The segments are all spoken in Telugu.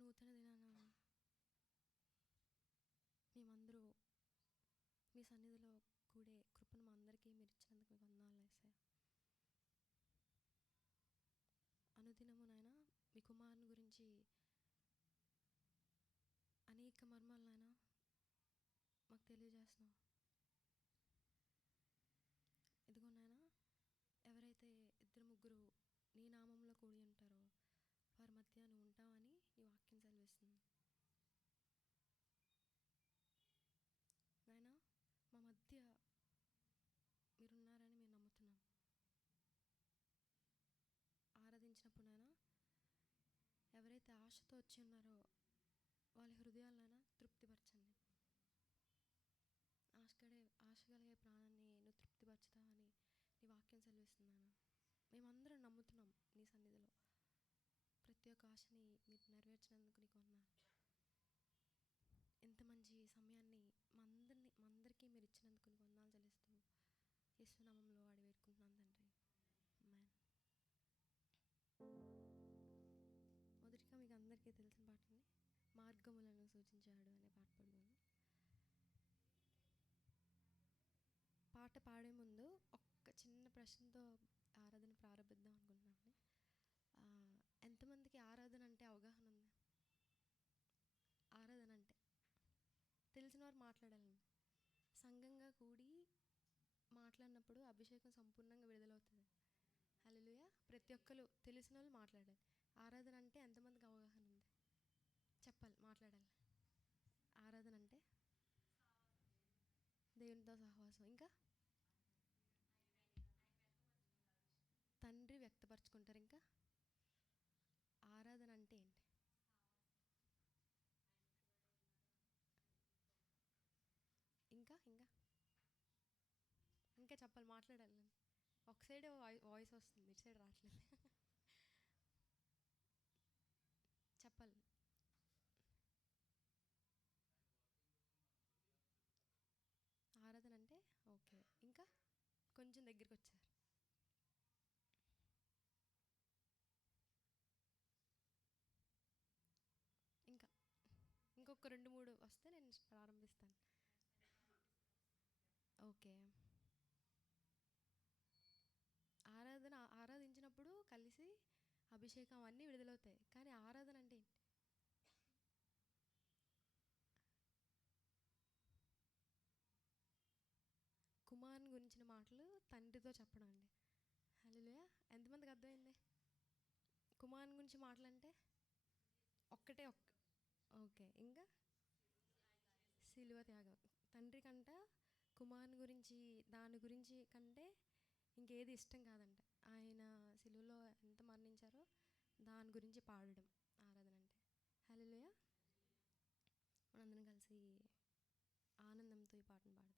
నూతన దినాన మేమందరూ మీ సన్నిధిలో కూడే కృపను మా అందరికీ మీరు ఇచ్చినందుకు మీకు వందనాలు యేసయ్యా. అనుదినము నాయన మీ కుమారుని గురించి అనేక మర్మాలు నాయన మాకు తెలియజేస్తున్నావు. ఇదిగో నాయన, ఎవరైతే ఇద్దరు ముగ్గురు నీ నామంలో కూడి ఉంటారో వారి మధ్య నువ్వు ఉంటావని నీ వాక్యం సెలవిస్తుంది నాయన. మా మధ్య మీరున్నారని మేము నమ్ముతున్నాం. ఆరాధించినప్పుడు నాయన, ఎవరైతే ఆశతో వచ్చి ఉన్నారో వాళ్ళ హృదయాలైనా తృప్తిపరచండి. ఆశ కలిగే ప్రాణాన్ని నువ్వు తృప్తిపరచుతావని నీ వాక్యం సెలవిస్తున్నాను. మేమందరం నమ్ముతున్నాం నీ సన్నిధిలో ప్రతి ఒక్క ఆశని మీరు నెరవేర్చినందుకు నీకు వందనాలు. ఇంత మంచి సమయాన్ని మా అందరికీ మీరు ఇచ్చినందుకు నీకు వందనాలు చెల్లిస్తూ యేసు నామములో వాడి వేడుకుంటున్నాను తండ్రి, ఆమేన్. మొదటిగా మీకు అందరికీ తెలిసిన పాటని మార్గములను సూచించాడు అనే పాట పాడుదాము. పాట పాడే ముందు ఒక్క చిన్న ప్రశ్నతో ఆరాధన ప్రారంభిద్దాం అనుకుంటున్నామండి. ఎంతమందికి ఆరాధన అంటే అవగాహన ఉంది? ఆరాధన అంటే తెలిసిన వారు మాట్లాడాలండి. సంఘంగా కూడి మాట్లాడినప్పుడు అభిషేకం సంపూర్ణంగా విడుదలవుతుంది. హల్లెలూయా. ప్రతి ఒక్కరు తెలిసిన వాళ్ళు మాట్లాడాలి. ఆరాధన అంటే ఎంతమందికి అవగాహన ఉంది? చెప్పాలి, మాట్లాడాలి. ఆరాధన అంటే దేవునితో సహవాసం, ఇంకా తండ్రి వ్యక్తపరచుకుంటారు. ఇంకా ఆరాధన అంటే ఏంటి? ఇంకా ఇంకా ఇంకా చెప్పాలి, మాట్లాడాలి. ఒక సైడ్ వాయిస్ వస్తుంది, ఇటు సైడ్ రావట్లేదు. చెప్పాలి. ఆరాధన అంటే ఓకే. ఇంకా కొంచెం దగ్గరికి వచ్చారు. ఇంకా ఇంకొక 2-3 వస్తే నేను ప్రారంభిస్తాను. ఓకే. ఆరాధించినప్పుడు కలిసి అభిషేకం అన్నీ విడుదలవుతాయి. కానీ ఆరాధన అంటే ఏంటి? కుమారుని గురించిన మాటలు తండ్రితో చెప్పడం అండి. హల్లెలూయా. ఎంతమందికి అర్థమైంది? కుమారుని గురించి మాటలంటే ఒక్కటే ఓకే. ఇంకా శిలువ త్యాగం. తండ్రి కంట కుమారుని గురించి, దాని గురించి కంటే ఇంకేది ఇష్టం కాదంట. ఆయన శిలువలో ఎంత మరణించారో దాని గురించి పాడడం ఆరాధన అంటే. హల్లెలూయా. మనందరం కలిసి ఆనందంతో ఈ పాటను పాడదాం.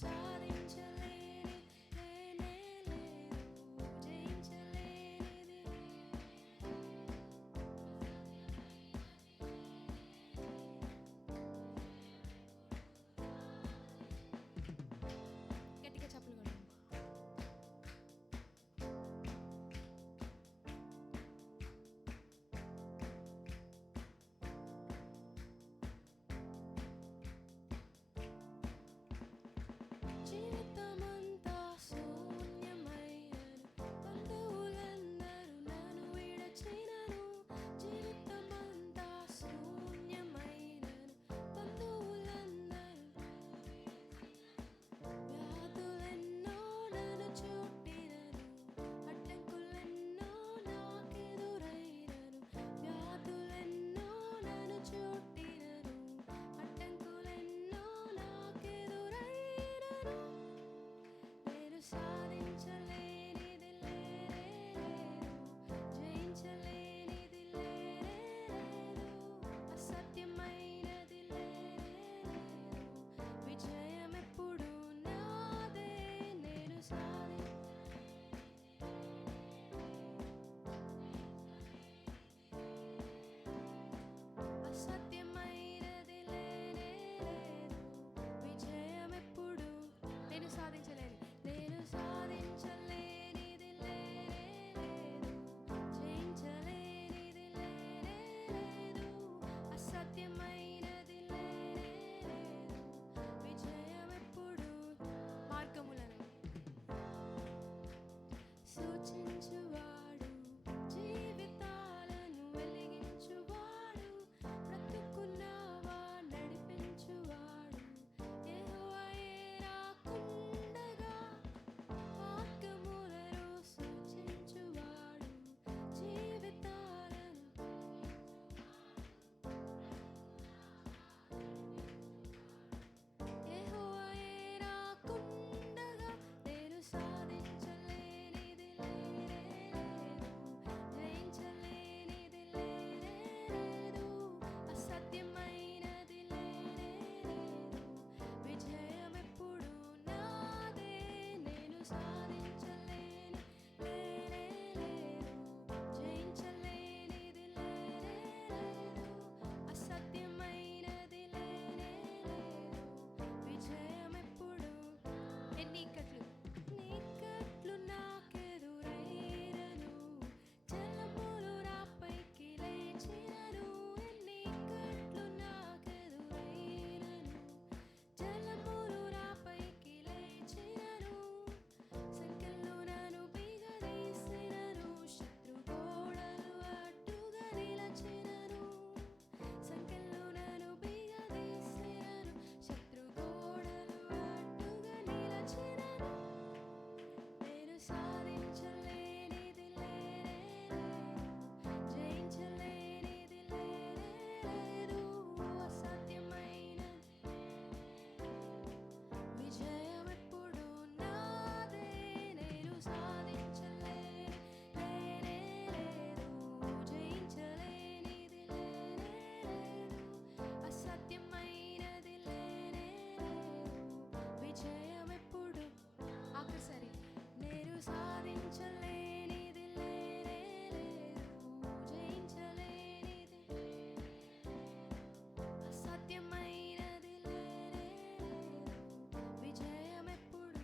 సాధించలేని లేనే లేదు, జయించలేనిది. గట్టిగా చప్పలు కొడండి. జీవితమంతా శూన్యమైనను, బంధువులందరూ నన్ను విడచినను. జీవితమంతా శూన్యమైనను, బంధువులందరూ వ్యాధులెన్నో నన్ను చుట్టినను, అడ్డంకులెన్నో నాకెదురైనను. వ్యాధులెన్నో నన్ను చుట్టినను, అడ్డంకులెన్నో నాకెదురైనను. నేను సాధించలేనిది లేనే లేదు, జయించలేనిది లేనే లేదు, అసాధ్యమైనది లేనే లేదు, విజయమెప్పుడు నాదే. నేను అసాధ్యమైనది లేనే లేదు, విజయమెప్పుడు. నేను సాధించలేని, నేను సాధించలేనిది లేనే లేదు, జయించలేనిది లేనే లేదు, అసాధ్యమైనది లేనే లేదు, విజయమెప్పుడు. మార్గములను సూచించువాడు, జీవితాలను వెలిగించువాడు, బ్రతుకున్నవా నడిపించువాడు, యెహోవాయే నాకుండగా మార్గములను సూచించువాడు, జీవితాలను. యెహోవాయే నాకుండగా, నేను సాధించలేనిది లేనే లేదు, జయించలేనిది లేనే లేదు, అసాధ్యమైనది లేనే లేదు, విజయమెప్పుడు నాదే. నేను సాధించలేని లేనే లేదు, జయించలేనిది లేనే లేదు, అసాధ్యమైనది లేనే లేదు, విజయమెప్పుడు. ఎన్ని ఇక్కట్లు నాకెదురైనను, జలములు నాపైకి లేచినను. ఎన్ని ఇక్కట్లు నాకెదురైనను, జలములు నాపైకి లేచినను. సంకెళ్ళు నన్ను బిగదీసినను, శత్రుగోడలు అడ్డుగా నిలచినను. సంకెళ్ళు నన్ను బిగదీసినను, శత్రుగోడలు అడ్డుగా నిలచినను. నేను సాధించలేనిది లేనే లేదు, జయించలేనిది లేనే లేదు, అసాధ్యమైనది విజయమెప్పుడు నాదే. నేను సాధించలేని లేనే లేదు, జయించలేనిది లేనే లేదు, అసాధ్యమైనది లేనే లేదు, విజయమెప్పుడు. ఆఖరిసారి. నేను సాధించలేనిది లేనే లేదు, జయించలేనిది, అసాధ్యమైనది లేనే లేదు, విజయమెప్పుడు.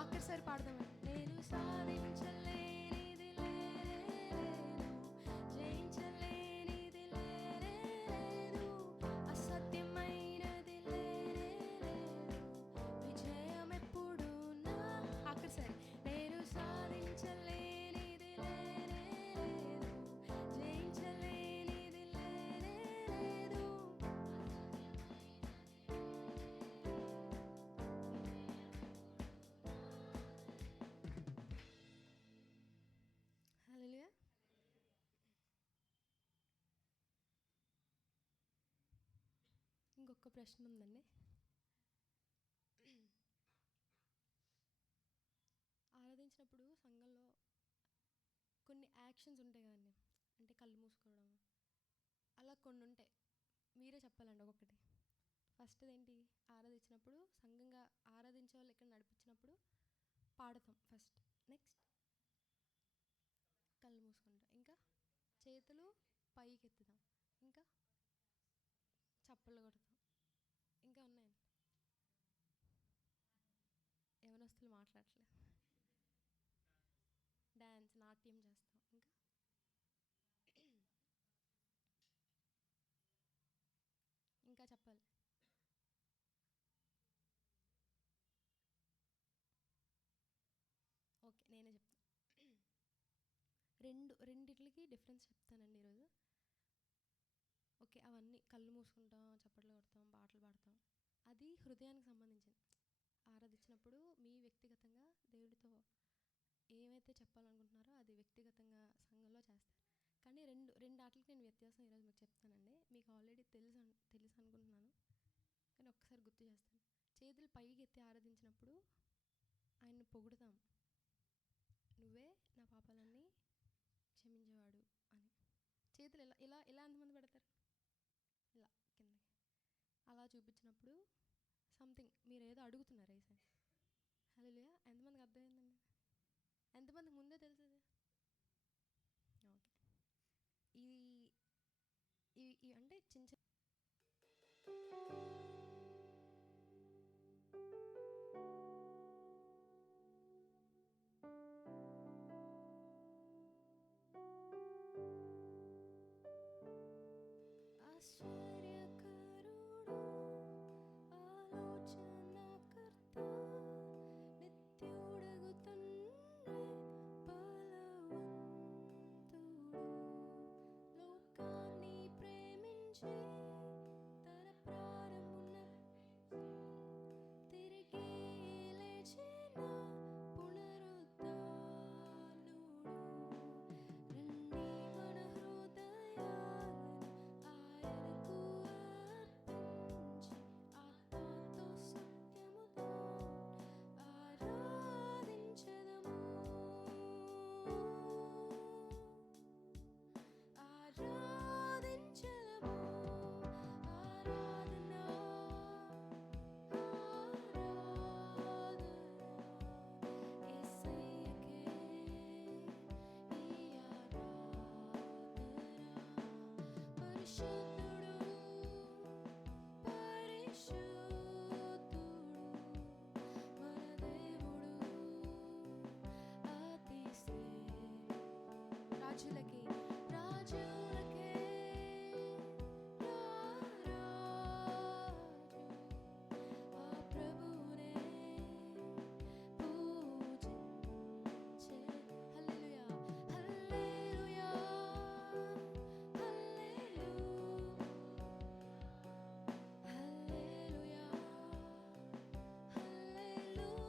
ఆఖరిసారి పాడదామండి. నేను సాధించలేనిది లేనే లేదు, జయించలేనిది లేనే లేదు, అసాధ్యమైనది లేనే లేదు, విజయమెప్పుడు నా. ఆఖరిసారి. నేను సాధించలేనిది లేనే లేదు, జయించలేనిది లేనే లేదు. హల్లెలూయా. ఇంకొక ప్రశ్న ఉందండి. ఆరాధించినప్పుడు సంఘంలో కొన్ని యాక్షన్స్ ఉంటాయి కదండి, అంటే కళ్ళు మూసుకోవడం, అలా కొన్ని ఉంటాయి. మీరే చెప్పాలండి ఒక్కొక్కటి. ఫస్ట్ది ఏంటి? ఆరాధించినప్పుడు సంఘంగా ఆరాధించే పాడతాం ఫస్ట్. నెక్స్ట్ కళ్ళు మూసుకుంటాం. ఇంకా చేతులు పైకి ఎత్తుతాం. ఇంకా చప్పట్లు కొడతాం. ఇంకా ఉన్నాయండి. యవనస్తులు మాట్లాడట్లేదు. డ్యాన్స్ నాట్యం చేస్తాం. ఇంకా ఇంకా చెప్పాలి. ఓకే, నేనే చెప్తాను. రెండిట్లకి డిఫరెన్స్ చెప్తానండి ఈరోజు. ఓకే, అవన్నీ కళ్ళు మూసుకుంటాం, చప్పట్లు కొడతాం, పాటలు పాడతాం. అది హృదయానికి సంబంధించింది. ఆరాధించినప్పుడు మీ వ్యక్తిగతంగా దేవుడితో ఏమైతే చెప్పాలనుకుంటున్నారో అది వ్యక్తిగతంగా సంఘంలో చేస్తారు. కానీ రెండు ఆటలకి నేను వ్యత్యాసం ఈరోజు మీకు చెప్తానండి. మీకు ఆల్రెడీ తెలుసు అనుకుంటున్నాను, కానీ ఒక్కసారి గుర్తు చేస్తాను. చేతులు పైకి ఎత్తి ఆరాధించినప్పుడు ఆయన్ని పొగుడుతాం. నువ్వే నా పాపాలన్నీ క్షమించేవాడు అని. చేతులు ఇలా ఇలా ఇలా ఎంతమంది పెడతారు? ఇలా కిందకి అలా చూపించినప్పుడు సంథింగ్ మీరు ఏదో అడుగుతున్నారు. ఏసై హల్లెలూయా. ఎంతమందికి అర్థమైందండి? ఎంతమందికి ముందే తెలుసు? ఓకే, ఈ అంటే చిన్న చిన్న ఆశ్చర్యకరుడు, ఆలోచనకర్త, నిత్యుడగు తండ్రి, బలవంతుడు, లోకాన్ని ప్రేమించి తన ప్రాణమున తిరిగి లేచిన పునరుద్ధానుడు. రండి మన హృదయాలను ఆయనకు అర్పించి ఆత్మతో సత్యముతో ఆరాధించెదము. ఆరాధించెదము. ఆరాధన, ఆరాధన యేసయ్యకే ఈ ఆరాధన. పరిశుద్ధుడు, పరిశుద్ధుడు మన దేవుడు అతి శ్రేష్ఠుడు. రాజులకే రాజులకే రారాజు, ఆ ప్రభువునే పూజించే. హల్లెలూయా, హల్లెలూయా, హల్లెలూయా, హల్లెలూయా, హల్లెలూయా.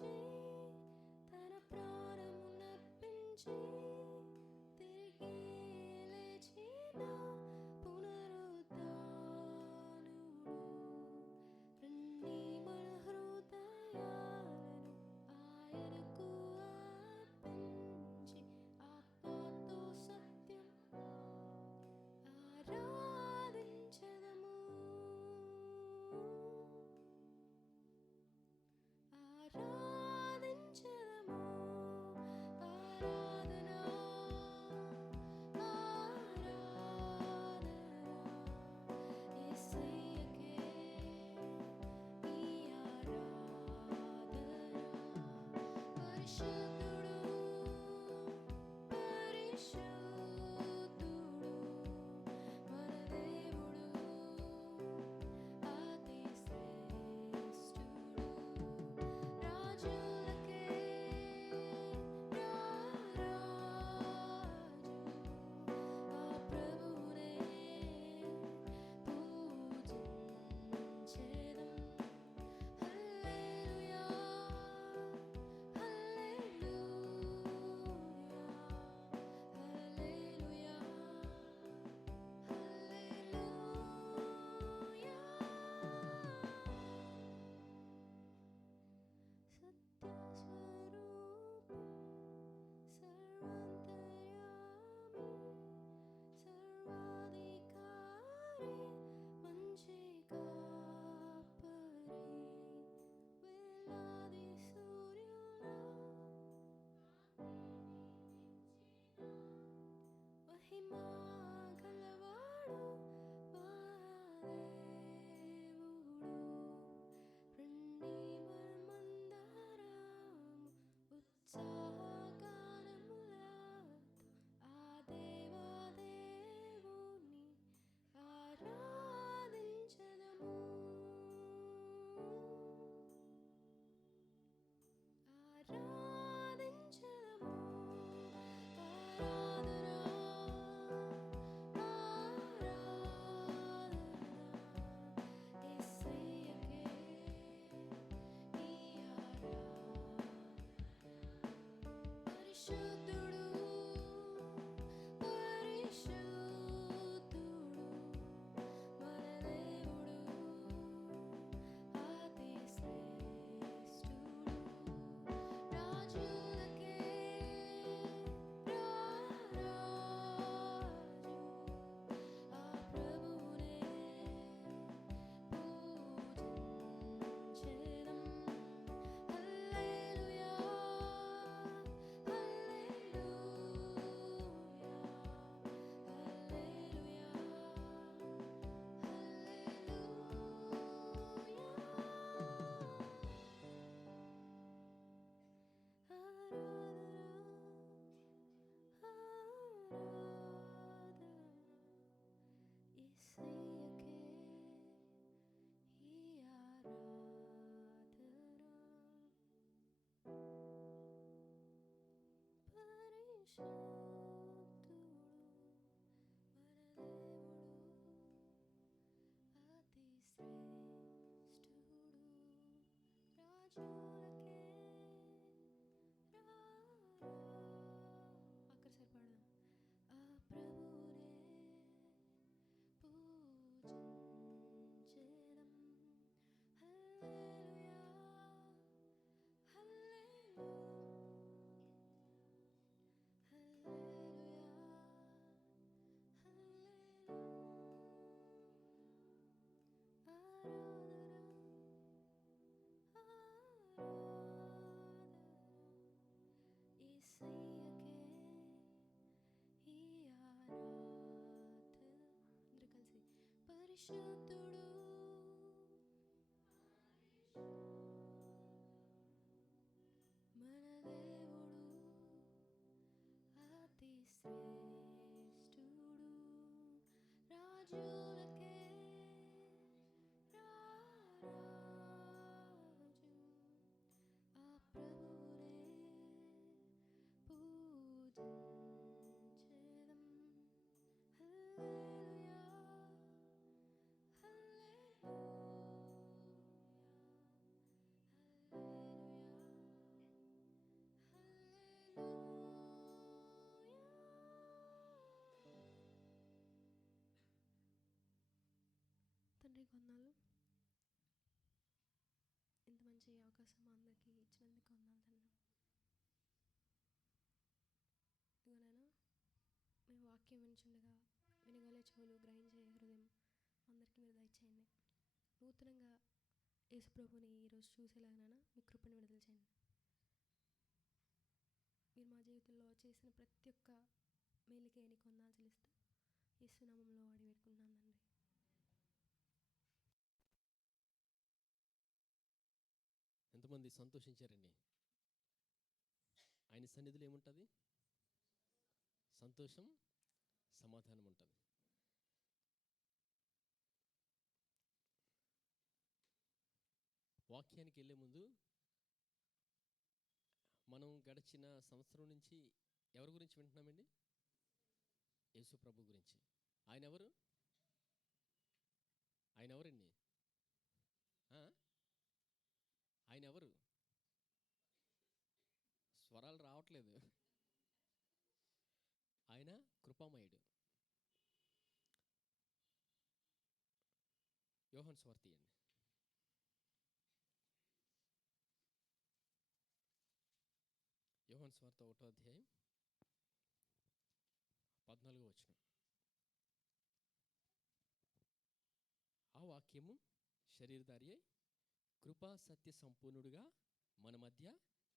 మరణించి తన ప్రాణమునర్పించి తిరిగి లేచిన పునరుద్ధానుడు. రండి మన హృదయాలను ఆయనకు అర్పించి ఆత్మతో సత్యం ఆరాధించెదము. ఆరాధించెదము. ఆరాధన ఆరాధన యేసయ్యకే ఈ ఆరాధన. పరిశుద్ధుడు పరిశుద్ధుడు మన దేవుడు అతి శ్రేష్ఠుడు. రాజులకే రారాజు ఆ ప్రభువునే పూజించెదం. హల్లెలూయా హల్లెలూయా హల్లెలూయా హల్లెలూయా. సత్యస్వరూపం సర్వాంతర్యామి సర్వాధికారి మంచి కాపరి వేలాది సూర్యుల మహిమా గలవాడు మా దేవుడు. రండి మనమందరము ఉత్సాహగానములతో ఆ దేవాదేవుని ఆరాధించెదము. ఆరాధించెదము. ఆరాధన ఆరాధన యేసయ్యకే ఈ ఆరాధన. పరిశుద్ధుడు పరిశుద్ధుడు మన దేవుడు అతి శ్రేష్ఠుడు. రాజులకే రారాజు ఆ ప్రభువునే పూజించెదం. హల్లెలూయా హల్లెలూయా హల్లెలూయా యేసయ్యకే ఈ ఆరాధన. పరిశుద్ధుడు మన దేవుడు అతి శ్రేష్ఠుడు. రాజులకే రారాజు. అక్కడిసారి పాడదాం. ఆ ప్రభువునే పూజించెదం. హల్లెలూయా హల్లెలూయా హల్లెలూయా ఆరాధన ఆరాధన యేసయ్యకే ఈ ఆరాధన. అందరూ కలిసి పరిశుద్ధుడు మన దేవుడు అతి శ్రేష్ఠుడు. రాజులకే రారాజు ఆ ప్రభువునే పూజించెదం. హల్లెలూయా హల్లెలూయా వందనాలు. ఇంత మంచి అవకాశం మా అందరికీ ఇచ్చినందుకు వందనాలు తండ్రి. ఇదిగోనైనా మేము వాక్యం వినుచుండగా వినగలే చెవులు, గ్రహించే హృదయం అందరికీ మీరు దయచేయండి. నూతనంగా యేసుప్రభుని ఈరోజు చూసేలాగా మీ కృపను విడుదల చేయండి. మీరు మా జీవితంలో చేసిన ప్రతి ఒక్క మేలుకే నీకు వందనాలు చెల్లిస్తూ యేసు నామములో అడిగి పెట్టుకుంటున్నాను తండ్రి. ఎంతమంది సంతోషించారండి? ఆయన సన్నిధిలో ఏముంటుంది? సంతోషం, సమాధానం ఉంటుంది. వాక్యానికి వెళ్ళే ముందు మనం గడిచిన సంవత్సరం నుంచి ఎవరి గురించి వింటున్నామండి? యేసు ప్రభు గురించి. ఆయన ఎవరు? ఆయన ఎవరండి? ఆయన ఎవరు? స్వరాలు రావట్లేదు. ఆయన కృపామయుడు. యోహాను సువార్త తీయండి. యోహాను సువార్త 1వ అధ్యాయం 14వ వచనం. ఆ వాక్యము శరీరధారి అయి కృపా సత్య సంపూర్ణుడుగా మన మధ్య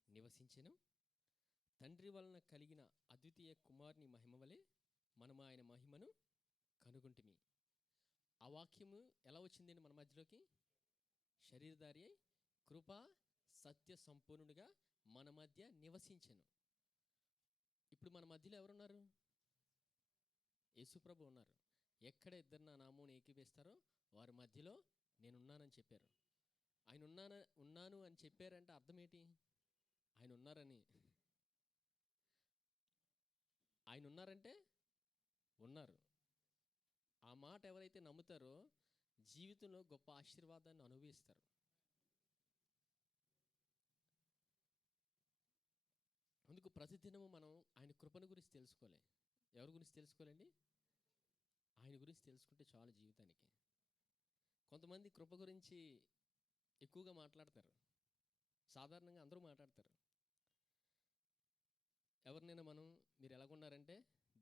నివసించెను. తండ్రి వలన కలిగిన అద్వితీయ కుమారుని మహిమ వలె మనం ఆయన మహిమను కనుగొంటిమి. ఆ వాక్యము ఎలా వచ్చిందండి మన మధ్యలోకి? శరీరధారి అయి కృపా సత్య సంపూర్ణుడిగా మన మధ్య నివసించెను. ఇప్పుడు మన మధ్యలో ఎవరున్నారు? యేసుప్రభు ఉన్నారు. ఎక్కడ ఇద్దరు నా నామం ఏకీపిస్తారో వారి మధ్యలో నేనున్నానని చెప్పారు. ఆయన ఉన్నాను అని చెప్పారంటే అర్థం ఏంటి? ఆయన ఉన్నారని. ఆయన ఉన్నారంటే ఉన్నారు. ఆ మాట ఎవరైతే నమ్ముతారో జీవితంలో గొప్ప ఆశీర్వాదాన్ని అనుభవిస్తారు. అందుకు ప్రతిదినము మనం ఆయన కృపను గురించి తెలుసుకోవాలి. ఎవరి గురించి తెలుసుకోవాలండి? ఆయన గురించి తెలుసుకుంటే చాలు జీవితానికి. కొంతమంది కృప గురించి ఎక్కువగా మాట్లాడతారు. సాధారణంగా అందరూ మాట్లాడతారు. ఎవరినైనా మనం మీరు ఎలాగున్నారంటే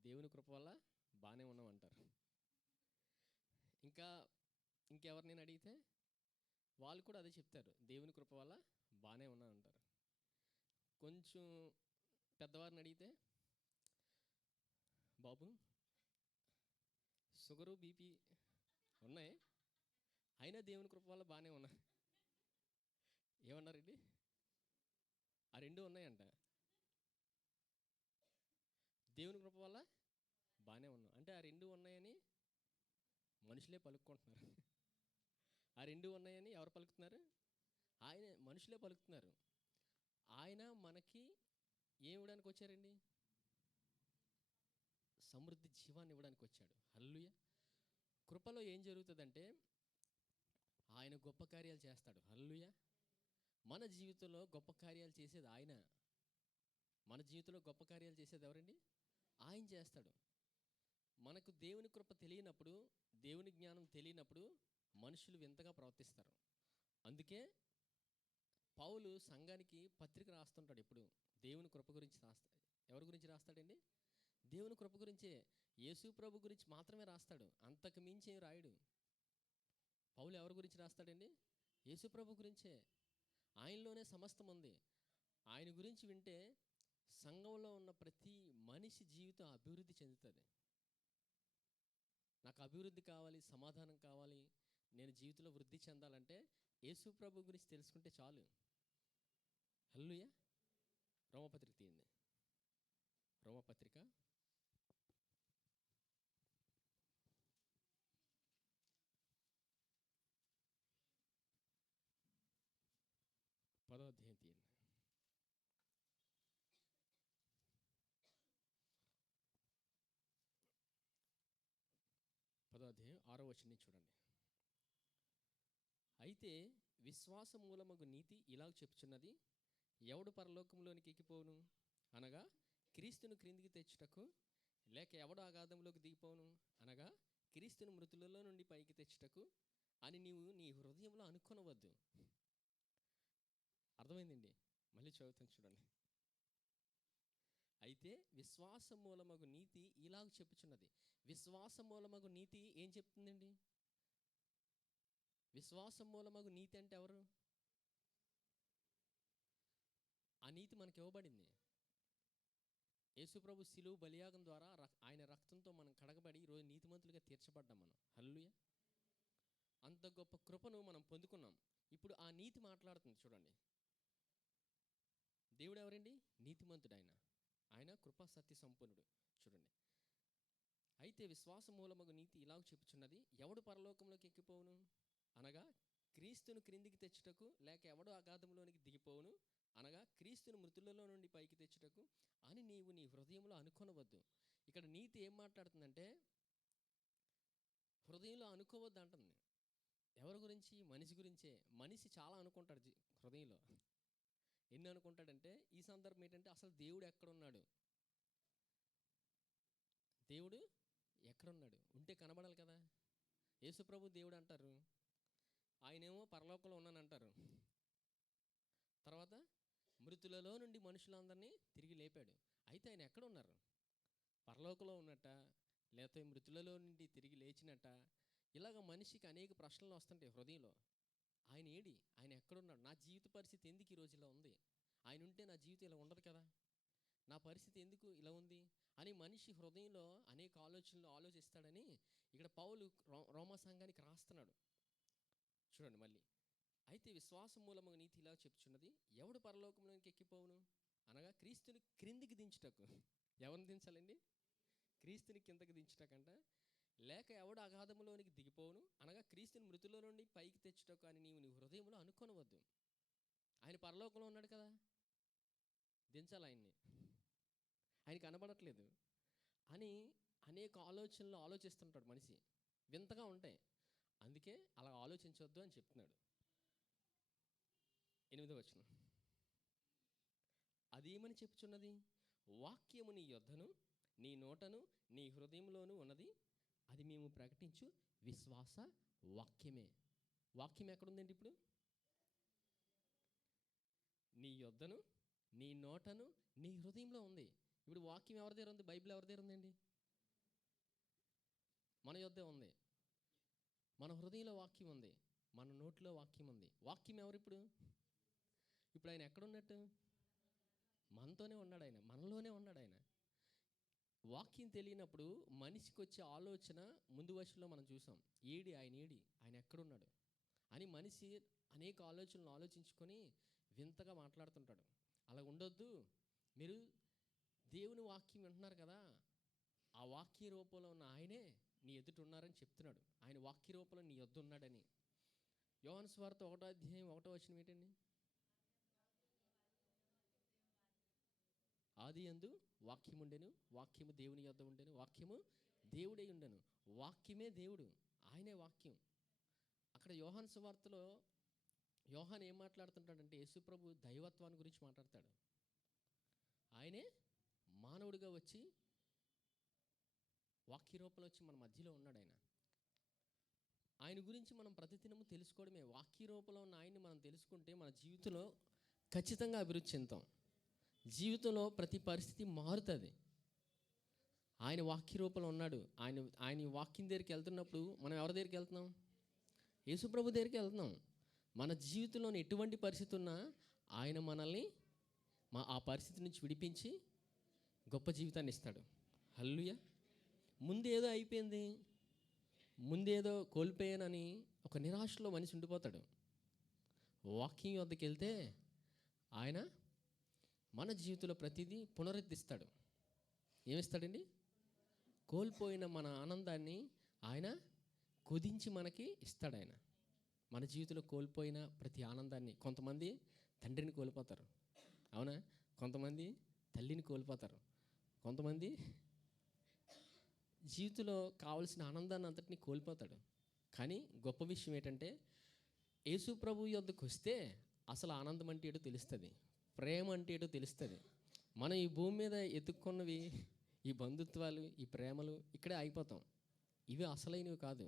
దేవుని కృప వల్ల బాగానే ఉన్నామంటారు. ఇంకెవరినైనా అడిగితే వాళ్ళు కూడా అదే చెప్తారు, దేవుని కృప వల్ల బాగానే ఉన్నామంటారు. కొంచెం పెద్దవారిని అడిగితే, బాబు షుగరు బీపీ ఉన్నాయి, అయినా దేవుని కృప వల్ల బాగానే ఉన్నా. ఏమన్నారండి? ఆ రెండు ఉన్నాయంట. దేవుని కృప వల్ల బాగానే ఉన్నాం అంటే ఆ రెండు ఉన్నాయని మనుషులే పలుక్కుంటున్నారు. ఆ రెండు ఉన్నాయని ఎవరు పలుకుతున్నారు? ఆయన మనుషులే పలుకుతున్నారు. ఆయన మనకి ఏం ఇవ్వడానికి వచ్చారండి? సమృద్ధి జీవాన్ని ఇవ్వడానికి వచ్చాడు. హల్లెలూయా. కృపలో ఏం జరుగుతుందంటే ఆయన గొప్ప కార్యాలు చేస్తాడు. హల్లెలూయా. మన జీవితంలో గొప్ప కార్యాలు చేసేది ఆయన. మన జీవితంలో గొప్ప కార్యాలు చేసేది ఎవరండి? ఆయన చేస్తాడు. మనకు దేవుని కృప తెలియనప్పుడు, దేవుని జ్ఞానం తెలియనప్పుడు మనుషులు వింతగా ప్రవర్తిస్తారు. అందుకే పౌలు సంఘానికి పత్రిక రాస్తుంటాడు. ఎప్పుడు దేవుని కృప గురించి రాస్తాడు. ఎవరి గురించి రాస్తాడండి? దేవుని కృప గురించే. యేసు ప్రభు గురించి మాత్రమే రాస్తాడు. అంతకు మించి ఏం రాయడు. పౌలు ఎవరి గురించి రాస్తాడండి? యేసు ప్రభు గురించే. ఆయనలోనే సమస్తం ఉంది. ఆయన గురించి వింటే సంఘంలో ఉన్న ప్రతి మనిషి జీవితం అభివృద్ధి చెందుతుంది. నాకు అభివృద్ధి కావాలి, సమాధానం కావాలి, నేను జీవితంలో వృద్ధి చెందాలంటే యేసు ప్రభు గురించి తెలుసుకుంటే చాలు. హల్లెలూయా. రోమపత్రిక తీయండి. రోమపత్రిక 10వ అధ్యాయం తీయండి. 10వ అధ్యాయం 6వ వచనం చూడండి. అయితే విశ్వాస మూలమగు నీతి ఇలా చెప్పుచున్నది, ఎవడు పరలోకంలోనికి ఎక్కిపోవును అనగా క్రీస్తును క్రిందికి తెచ్చుటకు, లేక ఎవడు అగాధంలోకి దిగిపోవును అనగా క్రీస్తును మృతులలో నుండి పైకి తెచ్చుటకు. అని నీవు నీ హృదయంలో అనుకొనవద్దు. అర్థమైందండి? మళ్ళీ చదువుతాను చూడండి. అయితే విశ్వాస మూలమగు నీతి ఇలాగ చెప్పుచున్నది. విశ్వాస మూలమగు నీతి ఏం చెప్తుందండి? విశ్వాస మూలమగు నీతి అంటే ఎవరు? ఆ నీతి మనకి ఇవ్వబడింది. యేసుప్రభు శిలువ బలియాగం ద్వారా ఆయన రక్తంతో మనం కడగబడి ఈరోజు నీతిమంతులుగా తీర్చబడ్డాం మనం. హల్లెలూయా. అంత గొప్ప కృపను మనం పొందుకున్నాం. ఇప్పుడు ఆ నీతి మాట్లాడుతుంది చూడండి. దేవుడు ఎవరండి? నీతిమంతుడు. ఆయన కృపా సత్య సంపన్నుడు. చూడండి. అయితే విశ్వాస మూలమగు నీతి ఇలాగ చెప్పుచున్నది, ఎవడు పరలోకంలోకి ఎక్కిపోవును అనగా క్రీస్తును క్రిందికి తెచ్చుటకు, లేక ఎవడు అగాధంలోనికి దిగిపోవును అనగా క్రీస్తును మృతులలో నుండి పైకి తెచ్చుటకు అని నీవు నీ హృదయంలో అనుకొనవద్దు. ఇక్కడ నీతి ఏం మాట్లాడుతుందంటే హృదయంలో అనుకోవద్దు అంటుంది. ఎవరి గురించి? మనిషి గురించే. మనిషి చాలా అనుకుంటాడు హృదయంలో. ఎన్ని అనుకుంటాడంటే, ఈ సందర్భం ఏంటంటే అసలు దేవుడు ఎక్కడున్నాడు? దేవుడు ఎక్కడున్నాడు? ఉంటే కనబడాలి కదా. యేసుప్రభు దేవుడు అంటారు, ఆయనేమో పరలోకంలో ఉన్నానంటారు. తర్వాత మృతులలో నుండి మనుషులందరినీ తిరిగి లేపాడు. అయితే ఆయన ఎక్కడ ఉన్నారు? పరలోకంలో ఉన్నట్ట, లేకపోతే మృతులలో నుండి తిరిగి లేచినట్ట? ఇలాగ మనిషికి అనేక ప్రశ్నలు వస్తుంటాయి హృదయంలో. ఆయన ఏడి? ఆయన ఎక్కడున్నాడు? నా జీవిత పరిస్థితి ఎందుకు ఈరోజు ఇలా ఉంది? ఆయన ఉంటే నా జీవితం ఇలా ఉండదు కదా. నా పరిస్థితి ఎందుకు ఇలా ఉంది అని మనిషి హృదయంలో అనేక ఆలోచనలు ఆలోచిస్తాడని ఇక్కడ పౌలు రోమా సంఘానికి రాస్తున్నాడు. చూడండి మళ్ళీ. అయితే విశ్వాసం మూలము నీతి ఇలా చెప్పుచున్నది, ఎవడు పరలోకంలోకి ఎక్కిపోవును అనగా క్రీస్తుని క్రిందికి దించుటకు. ఎవరిని దించాలండి? క్రీస్తుని కిందకి దించుటకంట. లేక ఎవడు అగాధములోనికి దిగిపోవును అనగా క్రీస్తుని మృతుల నుండి పైకి తెచ్చుటకు అని నీవు నీ హృదయంలో అనుకొనవద్దు. ఆయన పరలోకంలో ఉన్నాడు కదా, దించాలి ఆయన్ని. ఆయన కనబడట్లేదు అని అనేక ఆలోచనలు ఆలోచిస్తుంటాడు మనిషి. వింతగా ఉంటాయి. అందుకే అలా ఆలోచించవద్దు అని చెప్తున్నాడు. 8వ వచనం. అదేమని చెప్పుచున్నది? వాక్యము నీ యొద్దను నీ నోటను నీ హృదయంలోనూ ఉన్నది, అది మేము ప్రకటించు విశ్వాస వాక్యమే. వాక్యం ఎక్కడుందండి ఇప్పుడు? నీ యొద్దను నీ నోటను నీ హృదయంలో ఉంది. ఇప్పుడు వాక్యం ఎవరి దగ్గర ఉంది? బైబిల్ ఎవరి దగ్గర ఉందండి? మన యొద్దే ఉంది. మన హృదయంలో వాక్యం ఉంది, మన నోట్లో వాక్యం ఉంది. వాక్యం ఎవరు ఇప్పుడు? ఇప్పుడు ఆయన ఎక్కడున్నట్టు? మనతోనే ఉన్నాడు ఆయన, మనలోనే ఉన్నాడు ఆయన. వాక్యం తెలియనప్పుడు మనిషికి వచ్చే ఆలోచన ముందు వర్షంలో మనం చూసాం. ఆయన ఎక్కడున్నాడు అని మనిషి అనేక ఆలోచనలు ఆలోచించుకొని వింతగా మాట్లాడుతుంటాడు. అలా ఉండొద్దు. మీరు దేవుని వాక్యం వింటున్నారు కదా, ఆ వాక్య రూపంలో ఉన్న ఆయనే నీ ఎదుట ఉన్నారని చెప్తున్నాడు. ఆయన వాక్య రూపంలో నీ యొద్ద ఉన్నాడని. యోహాను సువార్త 1వ అధ్యాయం 1వ వచనం ఏంటండి? ఆది యందు వాక్యము ఉండెను, వాక్యము దేవుని యొద్ద ఉండెను, వాక్యము దేవుడై ఉండెను. వాక్యమే దేవుడు, ఆయనే వాక్యం. అక్కడ యోహాను సువార్తలో యోహాను ఏం మాట్లాడుతుంటాడంటే యేసుప్రభు దైవత్వాన్ని గురించి మాట్లాడతాడు. ఆయనే మానవుడిగా వచ్చి వాక్య రూపంలో వచ్చి మన మధ్యలో ఉన్నాడు. ఆయన గురించి మనం ప్రతిదినము తెలుసుకోవడమే. వాక్య రూపంలో ఉన్న ఆయన్ని మనం తెలుసుకుంటే మన జీవితంలో ఖచ్చితంగా అభివృద్ధి చెందుతాం. జీవితంలో ప్రతి పరిస్థితి మారుతుంది. ఆయన వాక్య రూపంలో ఉన్నాడు. ఆయన వాక్యం దగ్గరికి వెళ్తున్నప్పుడు మనం ఎవరి దగ్గరికి వెళ్తున్నాం? యేసుప్రభు దగ్గరికి వెళ్తున్నాం. మన జీవితంలోని ఎటువంటి పరిస్థితి ఉన్నా ఆయన మనల్ని ఆ పరిస్థితి నుంచి విడిపించి గొప్ప జీవితాన్ని ఇస్తాడు. హల్లెలూయా. ముందేదో అయిపోయింది, ముందేదో కోల్పోయానని ఒక నిరాశలో మనిషి ఉండిపోతాడు. వాక్యం వద్దకు వెళ్తే ఆయన మన జీవితంలో ప్రతిదీ పునరుద్ధరిస్తాడు. ఏమిస్తాడండి? కోల్పోయిన మన ఆనందాన్ని ఆయన కుదించి మనకి ఇస్తాడు. ఆయన మన జీవితంలో కోల్పోయిన ప్రతి ఆనందాన్ని. కొంతమంది తండ్రిని కోల్పోతారు, అవునా? కొంతమంది తల్లిని కోల్పోతారు, కొంతమంది జీవితంలో కావలసిన ఆనందాన్ని అంతటిని కోల్పోతాడు. కానీ గొప్ప విషయం ఏంటంటే యేసు ప్రభు యొద్దకు వస్తే అసలు ఆనందం అంటే ఏటో తెలుస్తుంది, ప్రేమ అంటే ఏటో తెలుస్తుంది. మనం ఈ భూమి మీద ఎత్తుక్కున్నవి ఈ బంధుత్వాలు, ఈ ప్రేమలు ఇక్కడే అయిపోతాం. ఇవి అసలైనవి కాదు.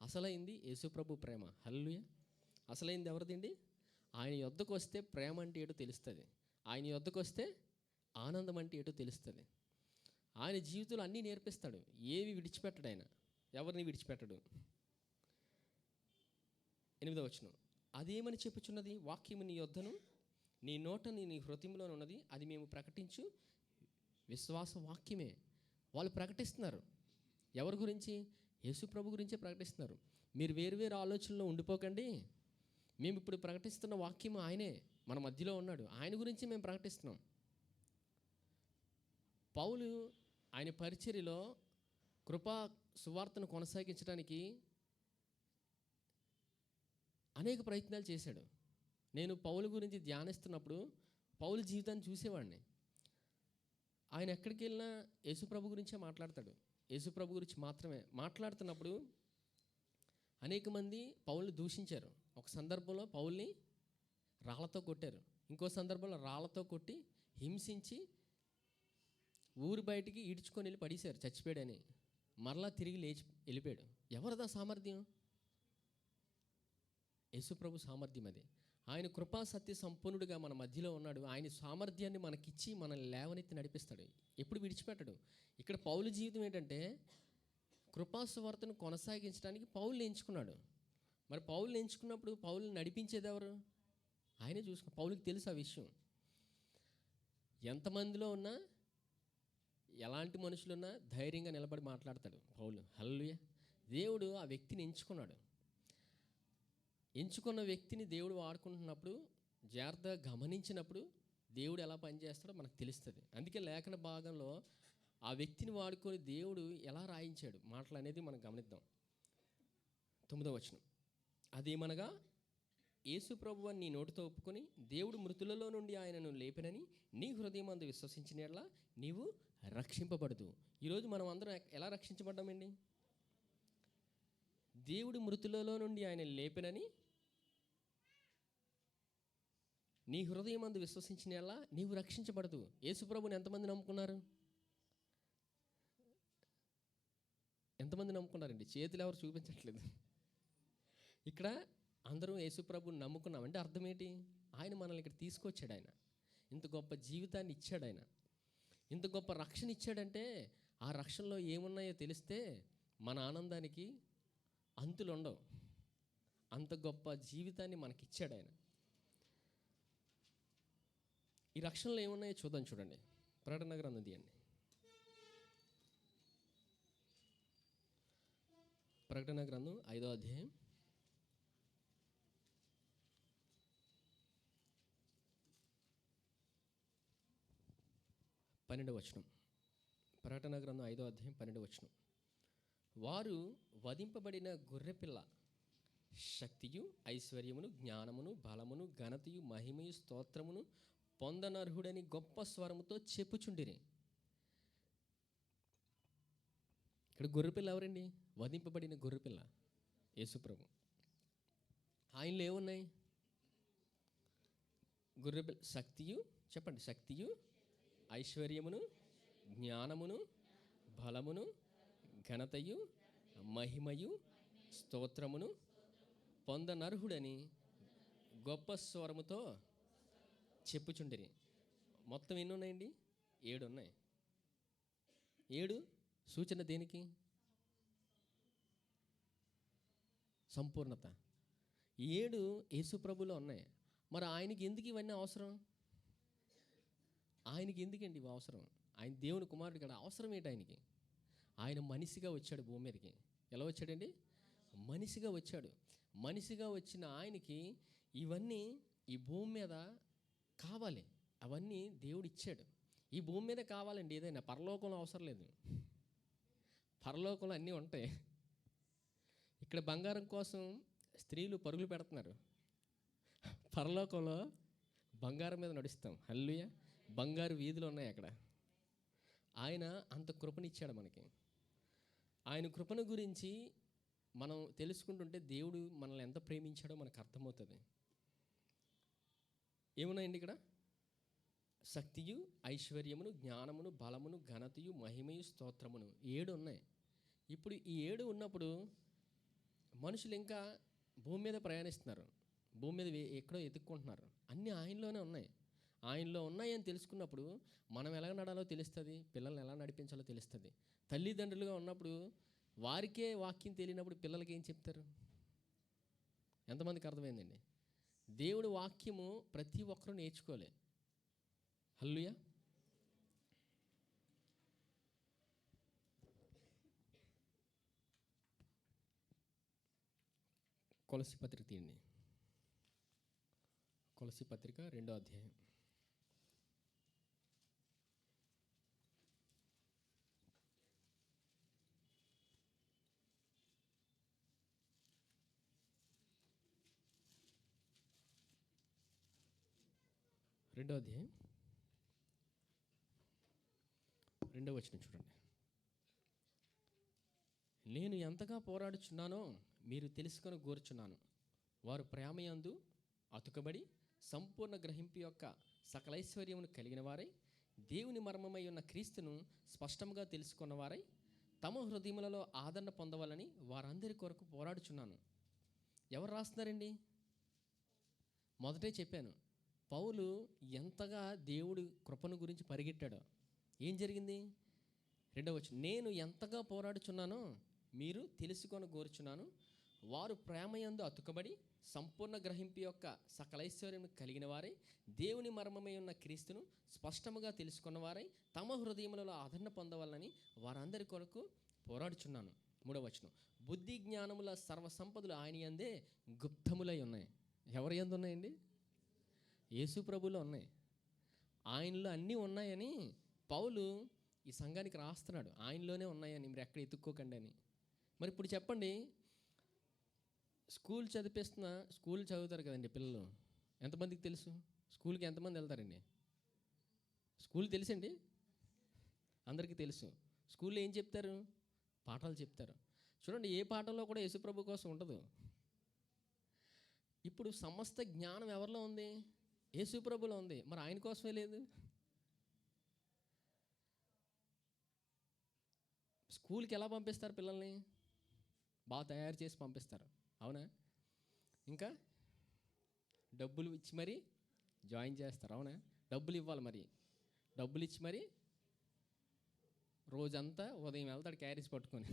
అసలైంది యేసుప్రభు ప్రేమ. హల్లెలూయా. అసలైంది ఎవరిదండి? ఆయన యొద్దకు వస్తే ప్రేమ అంటే ఏటో తెలుస్తుంది. ఆయన యొద్దకు వస్తే ఆనందం అంటే ఏటో తెలుస్తుంది. ఆయన జీవితంలో అన్నీ నేర్పిస్తాడు. ఏవి విడిచిపెట్టడు ఆయన, ఎవరిని విడిచిపెట్టడు. 8వ వచనం, అదేమని చెప్పుచున్నది? వాక్యము నీ యొద్దను నీ నోటని నీ హృదయంలో ఉన్నది, అది మేము ప్రకటించు విశ్వాస వాక్యమే. వాళ్ళు ప్రకటిస్తున్నారు. ఎవరి గురించి? యేసు ప్రభు గురించే ప్రకటిస్తున్నారు. మీరు వేరు వేరు ఆలోచనలో ఉండిపోకండి. మేము ఇప్పుడు ప్రకటిస్తున్న వాక్యం ఆయనే మన మధ్యలో ఉన్నాడు. ఆయన గురించి మేము ప్రకటిస్తున్నాం. పౌలు ఆయన పరిచర్యలో కృపా సువార్తను కొనసాగించడానికి అనేక ప్రయత్నాలు చేశాడు. నేను పౌలు గురించి ధ్యానిస్తున్నప్పుడు పౌలు జీవితాన్ని చూసేవాడిని. ఆయన ఎక్కడికి వెళ్ళినా యేసుప్రభు గురించే మాట్లాడతాడు. యేసుప్రభు గురించి మాత్రమే మాట్లాడుతున్నప్పుడు అనేక మంది పౌల్ని దూషించారు. ఒక సందర్భంలో పౌల్ని రాళ్లతో కొట్టారు. ఇంకో సందర్భంలో రాళ్లతో కొట్టి హింసించి ఊరి బయటికి ఈడ్చుకొని వెళ్ళి పడేశారు, చచ్చిపోయాడని. మరలా తిరిగి లేచి వెళ్ళిపోయాడు. ఎవరిదా సామర్థ్యం? యేసుప్రభు సామర్థ్యం అది. ఆయన కృపా సత్య సంపూర్ణుడిగా మన మధ్యలో ఉన్నాడు. ఆయన సామర్థ్యాన్ని మనకిచ్చి మనల్ని లేవనెత్తి నడిపిస్తాడు. ఎప్పుడు విడిచిపెట్టడు. ఇక్కడ పౌలు జీవితం ఏంటంటే కృపా సువార్తను కొనసాగించడానికి పౌలుని ఎంచుకున్నాడు. మరి పౌలుని ఎంచుకున్నప్పుడు పౌలుని నడిపించేది ఎవరు? ఆయనే చూసుకున్నాడు. పౌలుకి తెలుసు ఆ విషయం. ఎంతమందిలో ఉన్నా, ఎలాంటి మనుషులున్నా ధైర్యంగా నిలబడి మాట్లాడతాడు పౌలు. హల్లెలూయా. దేవుడు ఆ వ్యక్తిని ఎంచుకున్నాడు. ఎంచుకున్న వ్యక్తిని దేవుడు వాడుకుంటున్నప్పుడు జాగ్రత్తగా గమనించినప్పుడు దేవుడు ఎలా పనిచేస్తాడో మనకు తెలుస్తుంది. అందుకే లేఖన భాగంలో ఆ వ్యక్తిని వాడుకొని దేవుడు ఎలా రాయించాడు మాటలు అనేది మనం గమనిద్దాం. 9వ వచనం, అదేమనగా యేసు ప్రభువుని నీ నోటితో ఒప్పుకొని దేవుడు మృతులలో నుండి ఆయనను లేపినని నీ హృదయమందు విశ్వసించిన యెడల నీవు రక్షింపబడదు. ఈరోజు మనం అందరం ఎలా రక్షించబడ్డామండి? దేవుడు మృతులలో నుండి ఆయన లేపినని నీ హృదయమందు విశ్వసించిన యెడల నీవు రక్షించబడదు. యేసు ప్రభువుని ఎంతమంది నమ్ముకున్నారు? ఎంతమంది నమ్ముకున్నారండి? చేతులు ఎవరు చూపించట్లేదు. ఇక్కడ అందరూ యేసు ప్రభువుని నమ్ముకున్నాం అంటే అర్థం ఏంటి? ఆయన మనల్ని ఇక్కడ తీసుకొచ్చాడు. ఆయన ఇంత గొప్ప జీవితాన్ని ఇచ్చాడు. ఆయన ఇంత గొప్ప రక్షణ ఇచ్చాడంటే ఆ రక్షణలో ఏమున్నాయో తెలిస్తే మన ఆనందానికి అంతులు ఉండవు. అంత గొప్ప జీవితాన్ని మనకిచ్చాడు ఆయన. ఈ రక్షణలో ఏమున్నాయో చూద్దాం. చూడండి, ప్రకటన గ్రంథం తీయండి. ప్రకటన గ్రంథం 5వ అధ్యాయం 12వ వచనం. ప్రకటన గ్రంథం 5వ అధ్యాయం 12వ వచనం, వారు వధింపబడిన గొర్రెపిల్ల శక్తియు ఐశ్వర్యమును జ్ఞానమును బలమును ఘనతయు మహిమయు స్తోత్రమును పొందనర్హుడని గొప్ప స్వరముతో చెప్పుచుండిరి. ఇక్కడ గొర్రెపిల్ల ఎవరండి? వధింపబడిన గొర్రెపిల్ల యేసుప్రభు. ఆయనలో ఏమున్నాయి? గొర్రెపిల్ల శక్తియు, చెప్పండి, శక్తియు ఐశ్వర్యమును జ్ఞానమును బలమును ఘనతయు మహిమయు స్తోత్రమును పొందనర్హుడని గొప్ప స్వరముతో చెప్పుచుండిరి. మొత్తం ఎన్ని ఉన్నాయండి? 7 ఉన్నాయి. 7 సూచన దేనికి? సంపూర్ణత. 7 యేసు ప్రభులో ఉన్నాయి. మరి ఆయనకి ఎందుకు ఇవన్నీ అవసరం? ఆయనకి ఎందుకండి ఇవి అవసరం? ఆయన దేవుని కుమారుడు కదా. అవసరం ఏంటి ఆయనకి? ఆయన మనిషిగా వచ్చాడు భూమి మీదకి. ఎలా వచ్చాడండి? మనిషిగా వచ్చాడు. మనిషిగా వచ్చిన ఆయనకి ఇవన్నీ ఈ భూమి మీద కావాలి. అవన్నీ దేవుడు ఇచ్చాడు. ఈ భూమి మీద కావాలండి. ఏదైనా పరలోకంలో అవసరం లేదు. పరలోకంలో అన్నీ ఉంటాయి. ఇక్కడ బంగారం కోసం స్త్రీలు పరుగులు పెడుతున్నారు. పరలోకంలో బంగారం మీద నడుస్తాం. హల్లెలూయా. బంగారు వీధులు ఉన్నాయి అక్కడ. ఆయన అంత కృపనిచ్చాడు మనకి. ఆయన కృపను గురించి మనం తెలుసుకుంటుంటే దేవుడు మనల్ని ఎంత ప్రేమించాడో మనకు అర్థమవుతుంది. ఏమున్నాయండి ఇక్కడ? శక్తియు ఐశ్వర్యమును జ్ఞానమును బలమును ఘనతయు మహిమయు స్తోత్రమును 7 ఉన్నాయి. ఇప్పుడు ఈ 7 ఉన్నప్పుడు మనుషులు ఇంకా భూమి మీద ప్రయాణిస్తున్నారు, భూమి మీద ఎక్కడో ఎతుక్కుంటున్నారు. అన్నీ ఆయనలోనే ఉన్నాయి. ఆయనలో ఉన్నాయని తెలుసుకున్నప్పుడు మనం ఎలా నడాలో తెలుస్తుంది, పిల్లల్ని ఎలా నడిపించాలో తెలుస్తుంది. తల్లిదండ్రులుగా ఉన్నప్పుడు వారికే వాక్యం తెలియనప్పుడు పిల్లలకి ఏం చెప్తారు? ఎంతమందికి అర్థమైందండి? దేవుడి వాక్యము ప్రతి ఒక్కరూ నేర్చుకోలే. హల్లెలూయా. కొలస్సీ పత్రిక తీయండి. కొలస్సీ పత్రిక 2వ అధ్యాయం. రెండో అధ్యాయం 2వ వచనం చూడండి. నేను ఎంతగా పోరాడుచున్నానో మీరు తెలుసుకొని కోరుచున్నాను. వారు ప్రేమయందు అతుకబడి సంపూర్ణ గ్రహింపు యొక్క సకలైశ్వర్యమును కలిగిన వారై దేవుని మర్మమై ఉన్న క్రీస్తును స్పష్టంగా తెలుసుకున్న వారై తమ హృదయములలో ఆదరణ పొందవాలని వారందరి కొరకు పోరాడుచున్నాను. ఎవరు రాస్తున్నారండి? మొదటే చెప్పాను, పౌలు ఎంతగా దేవుడి కృపను గురించి పరిగెట్టాడో. ఏం జరిగింది? 2వ వచనం, నేను ఎంతగా పోరాడుచున్నానో మీరు తెలుసుకొని కోరుచున్నాను. వారు ప్రేమయందు అతుకబడి సంపూర్ణ గ్రహింపు యొక్క సకలైశ్వర్యం కలిగిన వారై దేవుని మర్మమై ఉన్న క్రీస్తును స్పష్టముగా తెలుసుకున్న వారై తమ హృదయములలో ఆదరణ పొందవాలని వారందరి కొరకు పోరాడుచున్నాను. 3వ వచనం, బుద్ధి జ్ఞానముల సర్వసంపదలు ఆయన యందే గుప్తములై ఉన్నాయి. ఎవరి యందు ఉన్నాయండి? యేసు ప్రభులో ఉన్నాయి. ఆయనలో అన్నీ ఉన్నాయని పౌలు ఈ సంఘానికి రాస్తున్నాడు. ఆయనలోనే ఉన్నాయని, మీరు ఎక్కడ ఎత్తుక్కోకండి అని. మరి ఇప్పుడు చెప్పండి, స్కూల్ చదువుతారు కదండి పిల్లలు. ఎంతమందికి తెలుసు స్కూల్కి ఎంతమంది వెళ్తారండి? స్కూల్ తెలుసండి, అందరికీ తెలుసు. స్కూల్లో ఏం చెప్తారు? పాఠాలు చెప్తారు. చూడండి, ఏ పాఠంలో కూడా యేసుప్రభు కోసం ఉండదు. ఇప్పుడు సమస్త జ్ఞానం ఎవరిలో ఉంది? యేసుప్రభులో ఉంది. మరి ఆయన కోసమే లేదు. స్కూల్కి ఎలా పంపిస్తారు పిల్లల్ని? బాగా తయారు చేసి పంపిస్తారు, అవునా? ఇంకా డబ్బులు ఇచ్చి మరీ జాయిన్ చేస్తారు, అవునా? డబ్బులు ఇవ్వాలి, మరి డబ్బులు ఇచ్చి మరి రోజంతా ఉదయం వెళ్తాడు క్యారీస్ పట్టుకొని,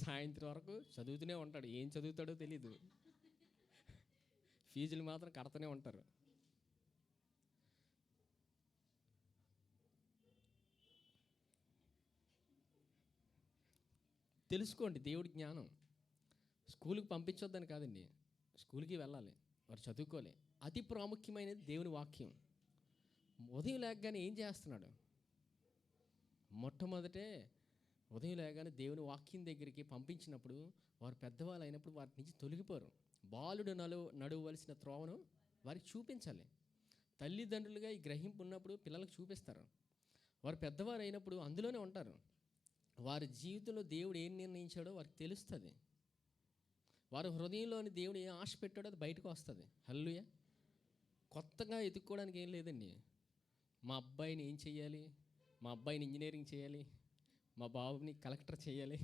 సాయంత్రం వరకు చదువుతూనే ఉంటాడు. ఏం చదువుతాడో తెలీదు, ఫీజులు మాత్రం కడుతూనే ఉంటారు. తెలుసుకోండి దేవుడి జ్ఞానం. స్కూల్కి పంపించొద్దని కాదండి, స్కూల్కి వెళ్ళాలి, వారు చదువుకోవాలి. అతి ప్రాముఖ్యమైనది దేవుని వాక్యం. ఉదయం లేకగానే ఏం చేస్తున్నాడు? మొట్టమొదటే ఉదయం లేకగానే దేవుని వాక్యం దగ్గరికి పంపించినప్పుడు వారు పెద్దవాళ్ళు అయినప్పుడు వారి నుంచి తొలగిపోరు. బాలుడు నడవలసిన త్రోవను వారికి చూపించాలి. తల్లిదండ్రులుగా ఈ గ్రహింపు ఉన్నప్పుడు పిల్లలకు చూపిస్తారు. వారు పెద్దవారు అయినప్పుడు అందులోనే ఉంటారు. వారి జీవితంలో దేవుడు ఏం నిర్ణయించాడో వారికి తెలుస్తుంది. వారి హృదయంలోని దేవుడు ఏం ఆశ పెట్టాడో అది బయటకు వస్తుంది. హల్లెలూయా. కొత్తగా ఎదుక్కోవడానికి ఏం లేదండి. మా అబ్బాయిని ఏం చెయ్యాలి, మా అబ్బాయిని ఇంజనీరింగ్ చేయాలి, మా బాబుని కలెక్టర్ చేయాలి,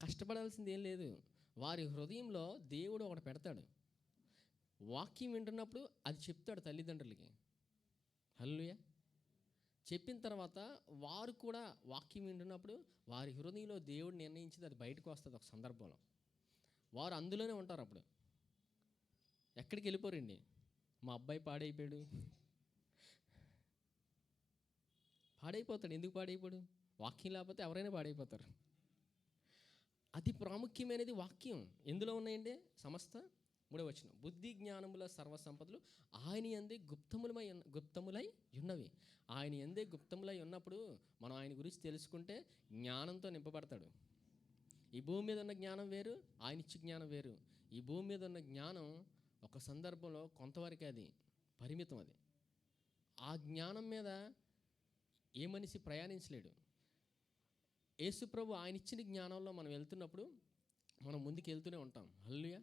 కష్టపడాల్సింది ఏం లేదు. వారి హృదయంలో దేవుడు ఒకటి పెడతాడు. వాక్యం వింటున్నప్పుడు అది చెప్తాడు తల్లిదండ్రులకి. హల్లెలూయా. చెప్పిన తర్వాత వారు కూడా వాక్యం వింటున్నప్పుడు వారి హృదయంలో దేవుడు నిర్ణయించింది అది బయటకు వస్తుంది. ఒక సందర్భంలో వారు అందులోనే ఉంటారు. అప్పుడు ఎక్కడికి వెళ్ళిపోరండి. మా అబ్బాయి పాడైపోయాడు, పాడైపోతాడు. ఎందుకు పాడైపోడు? వాక్యం లేకపోతే ఎవరైనా పాడైపోతారు. అతి ప్రాముఖ్యమైనది వాక్యం. ఎందులో ఉన్నాయండి? సమస్త 3వ వచనం, బుద్ధి జ్ఞానముల సర్వసంపదలు ఆయన యందే గుప్తములై ఉన్నవి. ఆయన యందే గుప్తములై ఉన్నప్పుడు మనం ఆయన గురించి తెలుసుకుంటే జ్ఞానంతో నింపబడతాడు. ఈ భూమి మీద ఉన్న జ్ఞానం వేరు, ఆయన ఇచ్చే జ్ఞానం వేరు. ఈ భూమి మీద ఉన్న జ్ఞానం ఒక సందర్భంలో కొంతవరకే అది పరిమితం. అది ఆ జ్ఞానం మీద ఏ మనిషి ప్రయాణించలేడు. యేసుప్రభు ఆయన ఇచ్చిన జ్ఞానంలో మనం వెళ్తున్నప్పుడు మనం ముందుకు వెళ్తూనే ఉంటాం. హల్లెలూయా.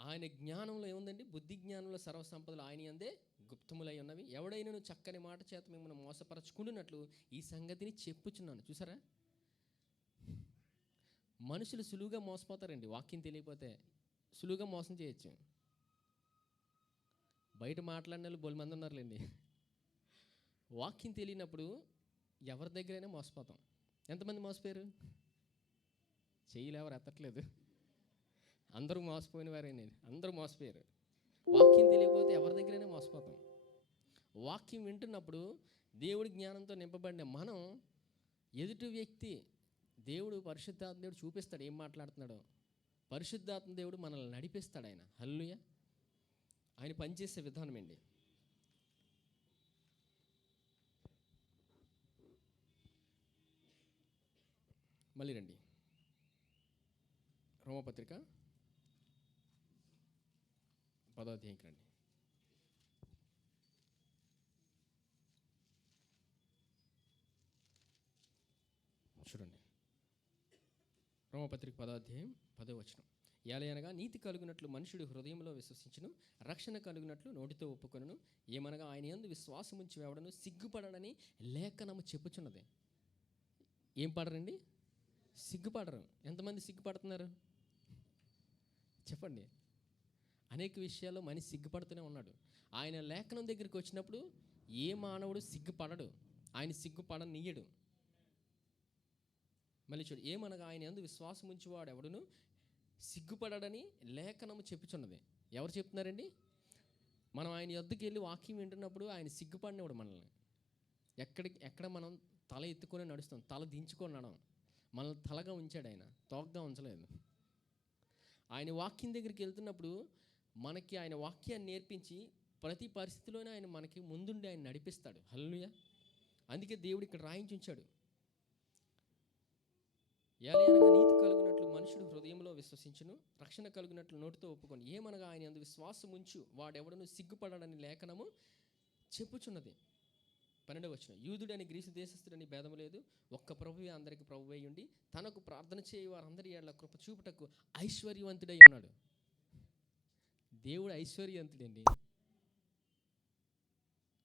ఆయన జ్ఞానంలో ఏముందండి? బుద్ధి జ్ఞానంలో సర్వసంపదలు ఆయన యందే గుప్తములై ఉన్నవి. ఎవడైనా చక్కని మాట చేత మిమ్మల్ని మోసపరచుకుంటున్నట్లు ఈ సంగతిని చెప్పుచున్నాను. చూసారా? మనుషులు సులువుగా మోసపోతారండి. వాక్యం తెలియకపోతే సులువుగా మోసం చేయొచ్చు. బయట మాట్లాడిన వాళ్ళు బోలు మంది ఉన్నారులేండి. వాక్యం తెలియనప్పుడు ఎవరి దగ్గరైనా మోసపోతాం. ఎంతమంది మోసపోయారు? చెయ్యిలు ఎవరు ఎత్తట్లేదు. అందరూ మోసపోయిన వారేనే, అందరూ మోసపోయారు. వాక్యం తెలియకపోతే ఎవరి దగ్గరైనా మోసపోతాం. వాక్యం వింటున్నప్పుడు దేవుడి జ్ఞానంతో నింపబడిన మనం ఎదుటి వ్యక్తి దేవుడు పరిశుద్ధాత్మ దేవుడు చూపిస్తాడు ఏం మాట్లాడుతున్నాడో. పరిశుద్ధాత్మ దేవుడు మనల్ని నడిపిస్తాడు. ఆయన హల్లెలూయా. ఆయన పనిచేసే విధానం అండి. మళ్ళీ రండి, రోమపత్రిక 10వ అధ్యాయంకి రండి. చూడండి, రోమపత్రిక 10వ అధ్యాయం 10వ వచనం. ఏలయనగా నీతి కలుగునట్లు మనుషుడు హృదయంలో విశ్వసించును, రక్షణ కలుగునట్లు నోటితో ఒప్పుకొనును. ఏమనగా ఆయన యందు విశ్వాసముంచి ఎవడను సిగ్గుపడడని లేఖనము చెప్పుచున్నది. ఏం పడరండి? సిగ్గుపడరు. ఎంతమంది సిగ్గుపడుతున్నారు చెప్పండి? అనేక విషయాల్లో మనిషి సిగ్గుపడుతూనే ఉన్నాడు. ఆయన లేఖనం దగ్గరికి వచ్చినప్పుడు ఏ మానవుడు సిగ్గుపడడు, ఆయన సిగ్గుపడనీయడు. మళ్ళీ చూడు, ఏమనగా ఆయన యందు విశ్వాసం ఉంచువాడు ఎవడును సిగ్గుపడడని లేఖనము చెప్పుచున్నది. ఎవరు చెప్తున్నారండి? మనం ఆయన యొద్దకు వెళ్ళి వాక్యం వింటున్నప్పుడు ఆయన సిగ్గుపడినవాడు మనల్ని. ఎక్కడ మనం తల ఎత్తుకొని నడుస్తాం, తల దించుకొని నడం. మనల్ని తలగా ఉంచాడు ఆయన, తోగ్గా ఉంచలేదు. ఆయన వాక్యం దగ్గరికి వెళ్తున్నప్పుడు మనకి ఆయన వాక్యాన్ని నేర్పించి ప్రతి పరిస్థితిలోనే ఆయన మనకి ముందుండి ఆయన నడిపిస్తాడు. హల్లెలూయా. అందుకే దేవుడు ఇక్కడ రాయించి ఉంచాడు. ఏలయనగా నీతి కలుగునట్లు మనుషుడు హృదయంలో విశ్వసించును, రక్షణ కలుగునట్లు నోటితో ఒప్పుకొని. ఏమనగా ఆయన యందు విశ్వాసం ఉంచు వాడెవడను సిగ్గుపడని లేఖనము చెప్పుచున్నది. 12వ వచనం. యూదుడని గ్రీసు దేశస్థుడని భేదము లేదు, ఒక్క ప్రభువే అందరికి ప్రభువై ఉండి తనకు ప్రార్థన చేయి వారందరి ఏళ్ల కృప చూపుటకు ఐశ్వర్యవంతుడై ఉన్నాడు. దేవుడు ఐశ్వర్యవంతుడండి.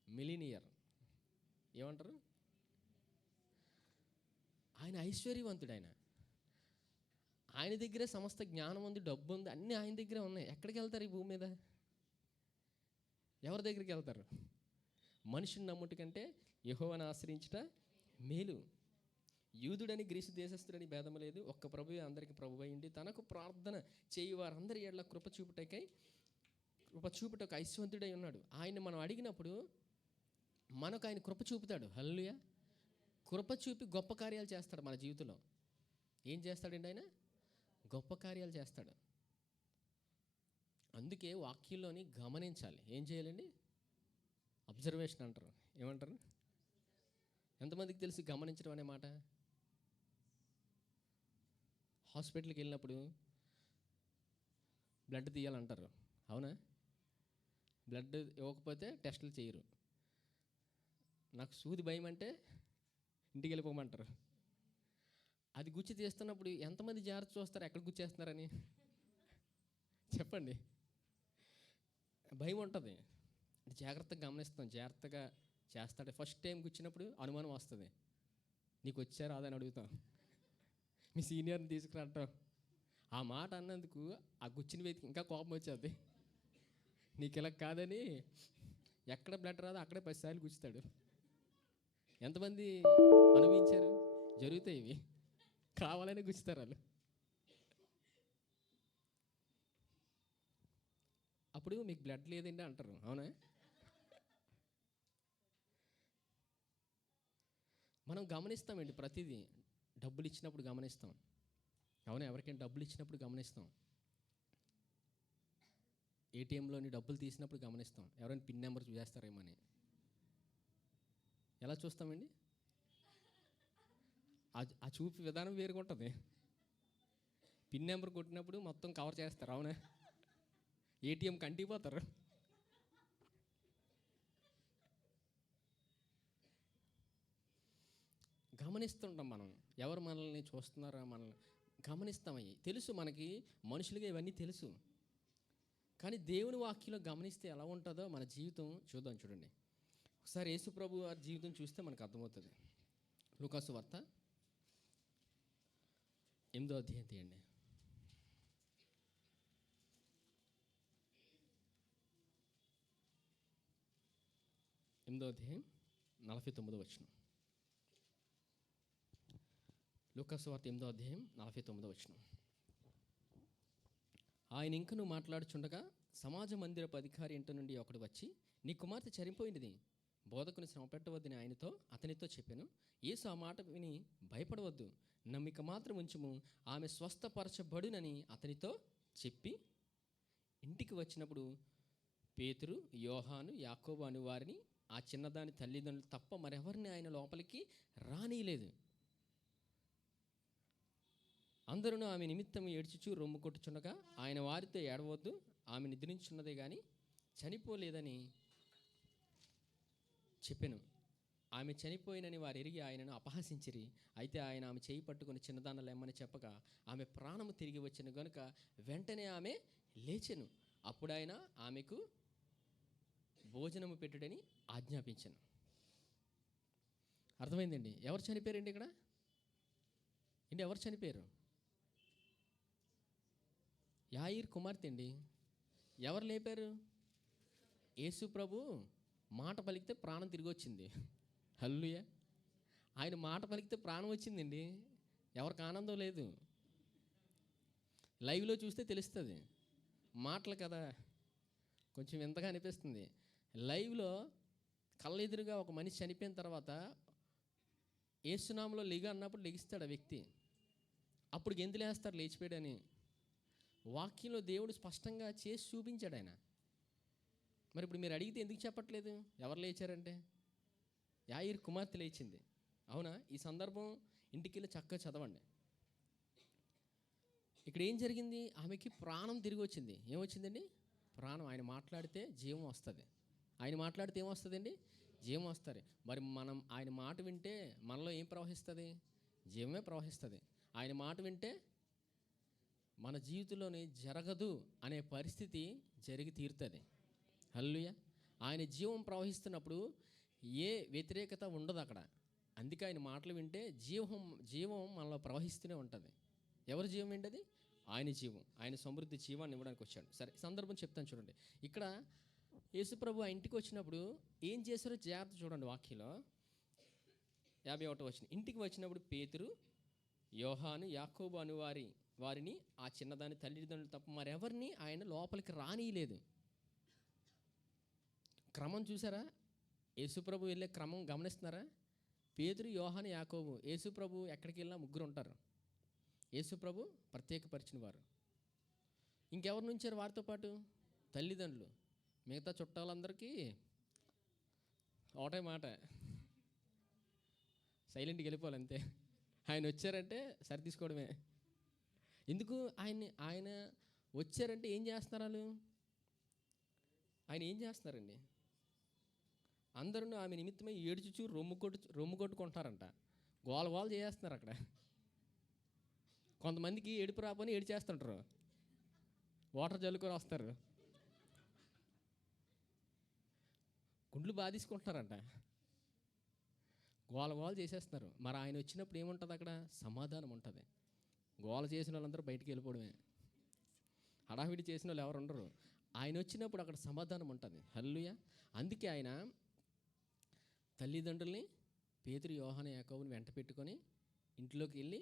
మిలీనియర్ ఏమంటారు? ఆయన ఐశ్వర్యవంతుడు. ఆయన దగ్గరే సమస్త జ్ఞానం ఉంది, డబ్బు ఉంది, అన్నీ ఆయన దగ్గరే ఉన్నాయి. ఎక్కడికి వెళ్తారు ఈ భూమి మీద? ఎవరి దగ్గరికి వెళ్తారు? మనుషుని నమ్ముట కంటే యెహోవాను ఆశ్రయించుట మేలు. యూదుడని గ్రీసు దేశస్థుడని భేదము లేదు, ఒక్క ప్రభువే అందరికి ప్రభువై ఉండి తనకు ప్రార్థన చేయి వారందరి ఏళ్ల కృప చూపుటకు ఐశ్వర్యుడై ఉన్నాడు. ఆయన మనం అడిగినప్పుడు మనకు ఆయన కృప చూపుతాడు. హల్లెలూయా. కృప చూపి గొప్ప కార్యాలు చేస్తాడు మన జీవితంలో. ఏం చేస్తాడండి ఆయన? గొప్ప కార్యాలు చేస్తాడు. అందుకే వాక్యంలోని గమనించాలి. ఏం చేయాలండి? అబ్జర్వేషన్ అంటారు. ఏమంటారు? ఎంతమందికి తెలుసు గమనించడం అనే మాట? హాస్పిటల్కి వెళ్ళినప్పుడు బ్లడ్ తీయాలంటారు, అవునా? బ్లడ్ ఇవ్వకపోతే టెస్టులు చేయరు. నాకు సూది భయం అంటే ఇంటికి వెళ్ళిపోమంటారు. అది గుచ్చి తీస్తున్నప్పుడు ఎంతమంది జాగ్రత్త చూస్తారు ఎక్కడ గుచ్చేస్తున్నారని? చెప్పండి. భయం ఉంటుంది. జాగ్రత్తగా గమనిస్తాం, జాగ్రత్తగా చేస్తాడు. ఫస్ట్ టైం గుచ్చినప్పుడు అనుమానం వస్తుంది. నీకు వచ్చారా అదని అడుగుతాం, మీ సీనియర్ని తీసుకురావటం. ఆ మాట అన్నందుకు ఆ గుచ్చిన వ్యక్తికి ఇంకా కోపం వచ్చేది. నీకు ఇలా కాదని ఎక్కడ బ్లడ్ రాదో అక్కడే 10 సార్లు గుచ్చుతాడు. ఎంతమంది అనుభవించారు? జరుగుతాయి ఇవి, కావాలని గుచ్చుతారు వాళ్ళు. అప్పుడు మీకు బ్లడ్ లేదండి అంటారు, అవునా? మనం గమనిస్తామండి ప్రతిదీ. డబ్బులు ఇచ్చినప్పుడు గమనిస్తాం, అవునా? ఎవరికైనా డబ్బులు ఇచ్చినప్పుడు గమనిస్తాం. ఏటీఎంలోని డబ్బులు తీసినప్పుడు గమనిస్తాం, ఎవరైనా పిన్ నెంబర్ చేస్తారేమో అని. ఎలా చూస్తామండి? ఆ చూపు విధానం వేరుగా ఉంటుంది. పిన్ నెంబర్ కొట్టినప్పుడు మొత్తం కవర్ చేస్తారు, అవునా? ఏటీఎం కంటిపోతారు. గమనిస్తుంటాం మనం, ఎవరు మనల్ని చూస్తున్నారా, మనల్ని గమనిస్తామయ్యి. తెలుసు మనకి, మనుషులుగా ఇవన్నీ తెలుసు. కానీ దేవుని వాక్యంలో గమనిస్తే ఎలా ఉంటుందో మన జీవితం చూద్దాం. చూడండి ఒకసారి యేసు ప్రభు వారి జీవితం చూస్తే మనకు అర్థమవుతుంది. లూకాసు వార్త 8వ అధ్యాయం తీయండి. 8వ అధ్యాయం 49వ వచనం. లూకా సువార్త 8వ అధ్యాయం 49వ వచనం. ఆయన ఇంకను మాట్లాడుచుండగా సమాజ మందిరపు అధికారి ఇంటి నుండి ఒకడు వచ్చి, నీ కుమార్తె చనిపోయినది, బోధకుని శ్రమ పెట్టవద్దని అతనితో చెప్పాను. యేసు ఆ మాట విని, భయపడవద్దు, నమ్మిక మాత్రం ఉంచుము, ఆమె స్వస్థపరచబడునని అతనితో చెప్పి ఇంటికి వచ్చినప్పుడు పేతురు, యోహాను, యాకోబు అను వారిని, ఆ చిన్నదాని తల్లిదండ్రులు తప్ప మరెవరిని ఆయన లోపలికి రానీయలేదు. అందరూ ఆమె నిమిత్తం ఏడ్చుచు రొమ్ము కొట్టుచుండగా ఆయన వారితో, ఏడవద్దు, ఆమె నిద్రించున్నదే కానీ చనిపోలేదని చెప్పెను. ఆమె చనిపోయినని వారు ఎరిగి ఆయనను అపహసించిరి. అయితే ఆయన ఆమె చేయి పట్టుకుని చిన్నదాన్ని లెమ్మని చెప్పగా ఆమె ప్రాణము తిరిగి వచ్చిన గనుక వెంటనే ఆమె లేచెను. అప్పుడు ఆయన ఆమెకు భోజనము పెట్టుడని ఆజ్ఞాపించను. అర్థమైందండి? ఎవరు చనిపోయారండి ఇక్కడ? ఏంటి, ఎవరు చనిపోయారు? యాయిర్ కుమార్తె అండి. ఎవరు లేపారు? యేసు ప్రభు మాట పలికితే ప్రాణం తిరిగి వచ్చింది. హల్లెలూయా. ఆయన మాట పలికితే ప్రాణం వచ్చిందండి. ఎవరికి ఆనందం లేదు. లైవ్లో చూస్తే తెలుస్తుంది. మాటలు కదా కొంచెం వింతగా అనిపిస్తుంది. లైవ్లో కళ్ళెదురుగా ఒక మనిషి చనిపోయిన తర్వాత యేసునామములో లెగు అన్నప్పుడు లెగిస్తాడు ఆ వ్యక్తి. అప్పుడు గెంతులేస్తాడు లేచిపోయాడని. వాక్యంలో దేవుడు స్పష్టంగా చేసి చూపించాడు ఆయన. మరి ఇప్పుడు మీరు అడిగితే ఎందుకు చెప్పట్లేదు ఎవరు లేచారంటే? యాయిర్ కుమార్తె లేచింది. అవునా? ఈ సందర్భం ఇంటికి వెళ్ళి చక్కగా చదవండి. ఇక్కడ ఏం జరిగింది? ఆమెకి ప్రాణం తిరిగి వచ్చింది. ఏమొచ్చిందండి? ప్రాణం. ఆయన మాట్లాడితే జీవం వస్తుంది. ఆయన మాట్లాడితే ఏమొస్తుందండి? జీవం వస్తుంది. మరి మనం ఆయన మాట వింటే మనలో ఏం ప్రవహిస్తుంది? జీవమే ప్రవహిస్తుంది. ఆయన మాట వింటే మన జీవితంలోనే జరగదు అనే పరిస్థితి జరిగి తీరుతుంది. హల్లెలూయా. ఆయన జీవం ప్రవహిస్తున్నప్పుడు ఏ వ్యతిరేకత ఉండదు అక్కడ. అందుకే ఆయన మాటలు వింటే జీవం మనలో ప్రవహిస్తూనే ఉంటుంది. ఎవరి జీవం ఏంటది? ఆయన జీవం. ఆయన సమృద్ధి జీవాన్ని ఇవ్వడానికి వచ్చాడు. సరే, సందర్భం చెప్తాను చూడండి. ఇక్కడ యేసుప్రభు ఆ ఇంటికి వచ్చినప్పుడు ఏం చేశారో జాగ్రత్త చూడండి. వాక్యంలో 51వ వచనం. ఇంటికి వచ్చినప్పుడు పేతురు, యోహాను, యాకోబు అను వారిని, ఆ చిన్నదాని తల్లిదండ్రులు తప్ప మరెవరిని ఆయన లోపలికి రానీయలేదు. క్రమం చూసారా? యేసుప్రభు వెళ్ళే క్రమం గమనిస్తున్నారా? పేతురు, యోహాను, యాకోబు. యేసుప్రభు ఎక్కడికి వెళ్ళినా ముగ్గురు ఉంటారు. యేసుప్రభు ప్రత్యేకపరిచిన వారు. ఇంకెవరు నుంచారు వారితో పాటు? తల్లిదండ్రులు. మిగతా చుట్టాలందరికీ ఒకటే మాట, సైలెంట్కి వెళ్ళిపోవాలి అంతే. ఆయన వచ్చారంటే సరి తీసుకోవడమే. ఎందుకు? ఆయన వచ్చారంటే ఏం చేస్తున్నారు వాళ్ళు? ఆయన ఏం చేస్తున్నారండి? అందరూ ఆమె నిమిత్తమే ఏడ్చుచు రొమ్ము కొట్టుకుంటారంట. గోల చేస్తున్నారు అక్కడ. కొంతమందికి ఏడుపు రాపని ఏడ్చేస్తుంటారు. వాటర్ జల్లుకొని వస్తారు, గుండ్లు బాధీసుకుంటున్నారంట, గోల చేసేస్తున్నారు. మరి ఆయన వచ్చినప్పుడు ఏముంటుంది అక్కడ? సమాధానం ఉంటుంది. గోల చేసిన వాళ్ళందరూ బయటికి వెళ్ళిపోవడమే. హడావిడి చేసిన వాళ్ళు ఎవరు ఉండరు. ఆయన వచ్చినప్పుడు అక్కడ సమాధానం ఉంటుంది. హల్లెలూయా. అందుకే ఆయన తల్లిదండ్రుల్ని, పేతురు, యోహాను, యాకోబుని వెంట పెట్టుకొని ఇంట్లోకి వెళ్ళి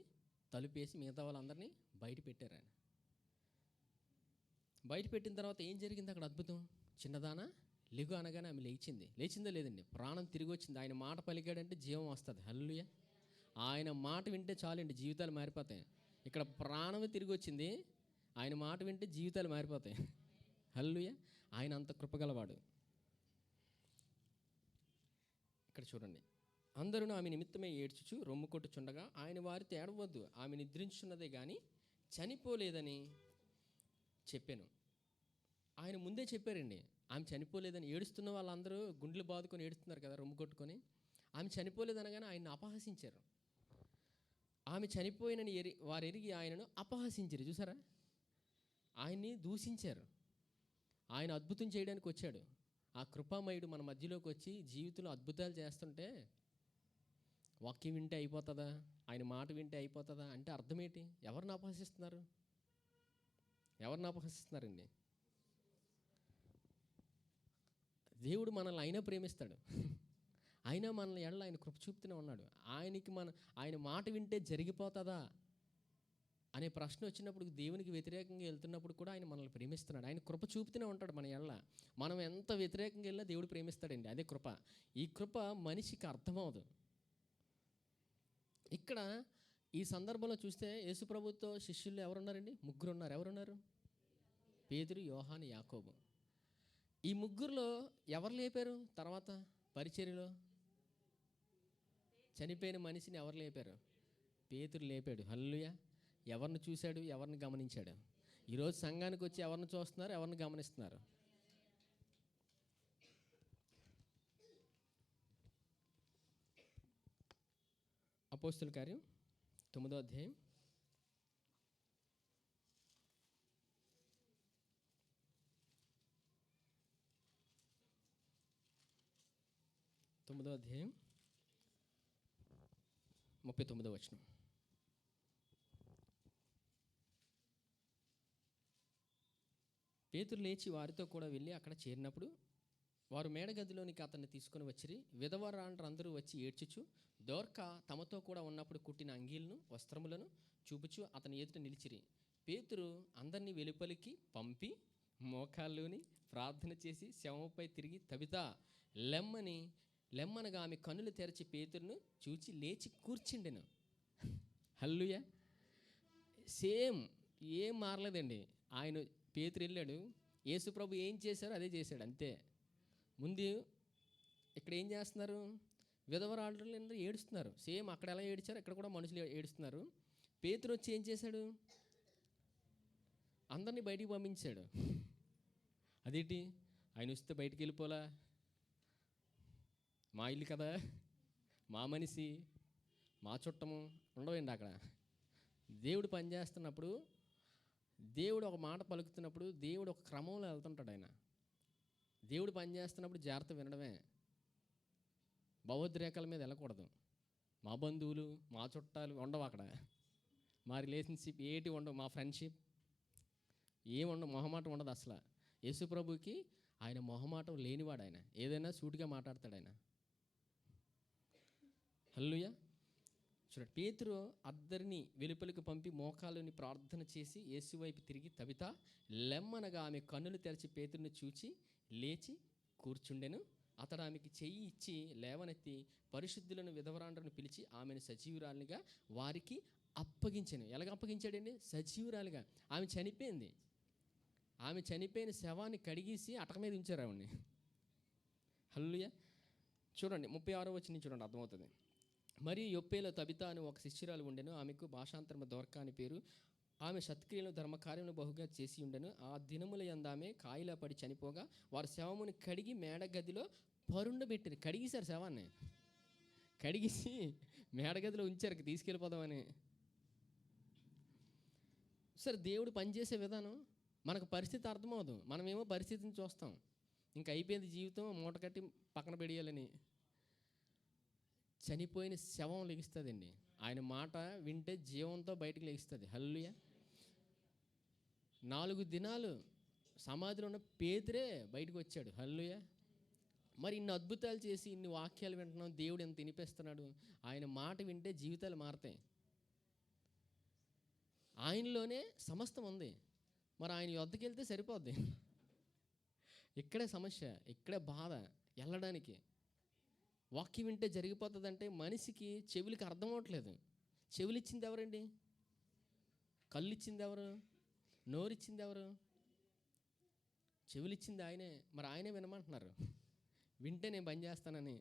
తలుపేసి మిగతా వాళ్ళందరినీ బయట పెట్టారు. ఆయన బయట పెట్టిన తర్వాత ఏం జరిగింది అక్కడ? అద్భుతం. చిన్నదానా లెగు అనగానే ఆమె లేచిందా లేదండి? ప్రాణం తిరిగి వచ్చింది. ఆయన మాట పలికాడంటే జీవం వస్తుంది. హల్లెలూయా. ఆయన మాట వింటే చాలండి, జీవితాలు మారిపోతాయి. ఇక్కడ ప్రాణం తిరిగి వచ్చింది. ఆయన మాట వింటే జీవితాలు మారిపోతాయి. హల్లెలూయా. ఆయన అంత కృపగలవాడు. ఇక్కడ చూడండి. అందరూ ఆమె నిమిత్తమే ఏడ్చుచు రొమ్ము కొట్టుచుండగా ఆయన వారితో, ఏడవద్దు, ఆమె నిద్రించున్నదే కానీ చనిపోలేదని చెప్పాను. ఆయన ముందే చెప్పారండి ఆమె చనిపోలేదని. ఏడుస్తున్న వాళ్ళందరూ గుండెలు బాదుకొని ఏడుస్తున్నారు కదా, రొమ్ము కొట్టుకొని. ఆమె చనిపోలేదనగానే ఆయన్ని అపహసించారు. ఆమె చనిపోయినని వారు ఎరిగి ఆయనను అపహసించారు. చూసారా? ఆయన్ని దూషించారు. ఆయన అద్భుతం చేయడానికి వచ్చాడు. ఆ కృపామయుడు మన మధ్యలోకి వచ్చి జీవితంలో అద్భుతాలు చేస్తుంటే వాక్యం వింటే అయిపోతుందా, ఆయన మాట వింటే అయిపోతుందా అంటే అర్థం ఏంటి? ఎవరిని అపహసిస్తున్నారు? ఎవరిని అపహసిస్తున్నారండి? దేవుడు మనల్ని అయినా ప్రేమిస్తాడు. అయినా మనల్ని ఎడల ఆయన కృప చూపుతూనే ఉన్నాడు. ఆయన మాట వింటే జరిగిపోతుందా అనే ప్రశ్న వచ్చినప్పుడు, దేవునికి వ్యతిరేకంగా వెళ్తున్నప్పుడు కూడా ఆయన మనల్ని ప్రేమిస్తున్నాడు. ఆయన కృప చూపుతూనే ఉంటాడు మన ఎడల. మనం ఎంత వ్యతిరేకంగా వెళ్ళినా దేవుడు ప్రేమిస్తాడండి. అదే కృప. ఈ కృప మనిషికి అర్థమవదు. ఇక్కడ ఈ సందర్భంలో చూస్తే యేసుప్రభుతో శిష్యులు ఎవరున్నారండి? ముగ్గురు ఉన్నారు. ఎవరున్నారు? పేతురు, యోహాను, యాకోబు. ఈ ముగ్గురులో ఎవరు లేపారు తర్వాత పరిచర్యలో? చనిపోయిన మనిషిని ఎవరు లేపారు? పేతురు లేపాడు. హల్లెలూయా. ఎవరిని చూశాడు? ఎవరిని గమనించాడు? ఈరోజు సంఘానికి వచ్చి ఎవరిని చూస్తున్నారు? ఎవరిని గమనిస్తున్నారు? అపోస్తుల కార్యం 9వ అధ్యాయం 39వ వచనం. పేతురు లేచి వారితో కూడా వెళ్ళి అక్కడ చేరినప్పుడు వారు మేడగదిలోనికి అతన్ని తీసుకుని వచ్చిరి. విధవరాండ్రందరూ వచ్చి ఏడ్చుచు దోర్క తమతో కూడా ఉన్నప్పుడు కుట్టిన అంగీలను వస్త్రములను చూపుచు అతని ఎదుట నిలిచిరి. పేతురు అందరినీ వెలుపలికి పంపి మోకాల్లోని ప్రార్థన చేసి శవముపై తిరిగి తబితా లెమ్మనగా ఆమె కన్నులు తెరచి పేతురును చూచి లేచి కూర్చుండెను. హల్లెలూయా. సేమ్ ఏం మారలేదండి. ఆయన పేతురు వెళ్ళాడు, యేసుప్రభు ఏం చేశారో అదే చేశాడు, అంతే. ముందు ఇక్కడ ఏం చేస్తున్నారు? విధవరాండ్రులందరూ ఏడుస్తున్నారు. సేమ్ అక్కడ ఎలా ఏడ్చారు ఇక్కడ కూడా మనుషులు ఏడుస్తున్నారు. పేతురు వచ్చి ఏం చేశాడు? అందరినీ బయటికి పంపించాడు. అదేంటి? ఆయన వస్తే బయటికి వెళ్ళిపోలా? మా ఇల్లు కదా, మా మనిషి, మా చుట్టము ఉండవండి అక్కడ. దేవుడు పనిచేస్తున్నప్పుడు, దేవుడు ఒక మాట పలుకుతున్నప్పుడు, దేవుడు ఒక క్రమంలో వెళ్తుంటాడు. ఆయన దేవుడు పనిచేస్తున్నప్పుడు జాగ్రత్త వినడమే. భావోద్రేకాల మీద వెళ్ళకూడదు. మా బంధువులు, మా చుట్టాలు ఉండవు అక్కడ. మా రిలేషన్షిప్ ఏటి ఉండవు. మా ఫ్రెండ్షిప్ ఏముండవు. మొహమాటం ఉండదు అసలు. యేసుప్రభుకి ఆయన మొహమాటం లేనివాడు. ఆయన ఏదైనా సూటిగా మాట్లాడతాడు ఆయన. హల్లెలూయా. చూడండి, పేతురు అందరినీ వెలుపలికి పంపి మోకాలుని ప్రార్థన చేసి యేసు వైపు తిరిగి తబితా లెమ్మనగా ఆమె కన్నులు తెరచి పేతురుని చూచి లేచి కూర్చుండెను. అతడు ఆమెకి చెయ్యి ఇచ్చి లేవనెత్తి పరిశుద్ధులను విధవరాండ్రను పిలిచి ఆమెను సజీవురాలిగా వారికి అప్పగించాను. ఎలాగ అప్పగించాడండి? సజీవురాలిగా. ఆమె చనిపోయింది. ఆమె చనిపోయిన శవాన్ని కడిగేసి అటక మీద ఉంచారు ఆవిడ్ని. హల్లెలూయా. చూడండి 36వ వచనం చూడండి, అర్థమవుతుంది. మరియు యొప్పేలో తబితా అని ఒక శిష్యురాలు ఉండెను. ఆమెకు భాషాంతరము దోర్క అని పేరు. ఆమె సత్క్రియలు ధర్మకార్యములు బహుగా చేసి ఉండెను. ఆ దినముల యందు ఆమె కాయిలా పడి చనిపోగా వారు శవముని కడిగి మేడగదిలో పరుండబెట్టారు. కడిగేశారు శవాన్ని, కడిగేసి మేడగదిలో ఉంచారు తీసుకెళ్ళిపోదామని. సరే, దేవుడు పనిచేసే విధానం మనకు పరిస్థితి అర్థమవుదు. మనమేమో పరిస్థితిని చూస్తాం, ఇంక అయిపోయింది జీవితం, మూట కట్టి పక్కన పెడేయాలని. చనిపోయిన శవం లెగిస్తుందండి. ఆయన మాట వింటే జీవంతో బయటికి లెగిస్తుంది. హల్లెలూయా. 4 దినాలు సమాధిలో ఉన్న పేతురే బయటకు వచ్చాడు. హల్లెలూయా. మరి ఇన్ని అద్భుతాలు చేసి ఇన్ని వాక్యాలు వింటున్నాం, దేవుడు ఎంత వినిపిస్తున్నాడు. ఆయన మాట వింటే జీవితాలు మారతాయి. ఆయనలోనే సమస్తం ఉంది. మరి ఆయన యొద్దకు వెళ్తే సరిపోద్ది. ఇక్కడే సమస్య, ఇక్కడే బాధ వెళ్ళడానికి. వాక్యం వింటే జరిగిపోతుందంటే మనిషికి చెవులకి అర్థం అవ్వట్లేదు. చెవులు ఇచ్చింది ఎవరండి? కళ్ళు ఇచ్చింది ఎవరు? నోరిచ్చింది ఎవరు? చెవులు ఇచ్చింది ఆయనే. మరి ఆయనే వినమంటున్నారు. వింటే నేను పని చేస్తానని.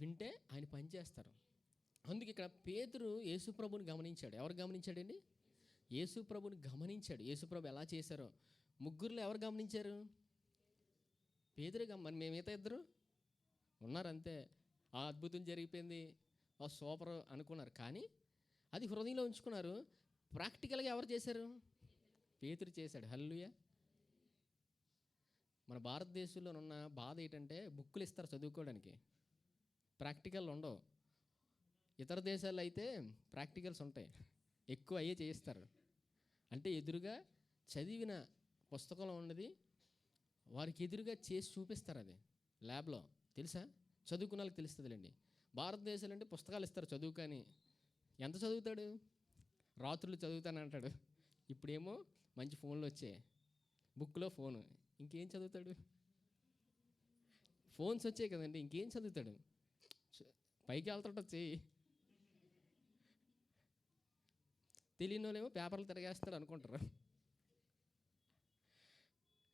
వింటే ఆయన పని చేస్తారు. అందుకే ఇక్కడ పేతురు యేసుప్రభుని గమనించాడు. ఎవరు గమనించాడండి? యేసుప్రభుని గమనించాడు. యేసుప్రభు ఎలా చేశారో. ముగ్గురులో ఎవరు గమనించారు? పేతురే. మరి మేమైతే ఇద్దరు ఉన్నారంతే. ఆ అద్భుతం జరిగిపోయింది, ఆ సూపర్ అనుకున్నారు. కానీ అది హృదయంలో ఉంచుకున్నారు. ప్రాక్టికల్గా ఎవరు చేశారు? పేతురు చేశాడు. హల్లెలూయా. మన భారతదేశంలో ఉన్న బాధ ఏంటంటే బుక్కులు ఇస్తారు చదువుకోవడానికి. ప్రాక్టికల్ ఉండవు. ఇతర దేశాల్లో అయితే ప్రాక్టికల్స్ ఉంటాయి, ఎక్కువ అయ్యే చేయిస్తారు. అంటే ఎదురుగా చదివిన పుస్తకంలో ఉన్నది వారికి ఎదురుగా చేసి చూపిస్తారు. అది ల్యాబ్లో తెలుసా, చదువుకున్న వాళ్ళకి తెలుస్తుందిలేండి. భారతదేశంలో అంటే పుస్తకాలు ఇస్తారు చదువు, కానీ ఎంత చదువుతాడు? రాత్రులు చదువుతానంటాడు. ఇప్పుడేమో మంచి ఫోన్లు వచ్చాయి, బుక్లో ఫోను, ఇంకేం చదువుతాడు? ఫోన్స్ వచ్చాయి కదండి, ఇంకేం చదువుతాడు? పైకి వెళ్తాడు చెయ్యి. తెలియని వాళ్ళేమో పేపర్లు తిరగేస్తాడు అనుకుంటారు.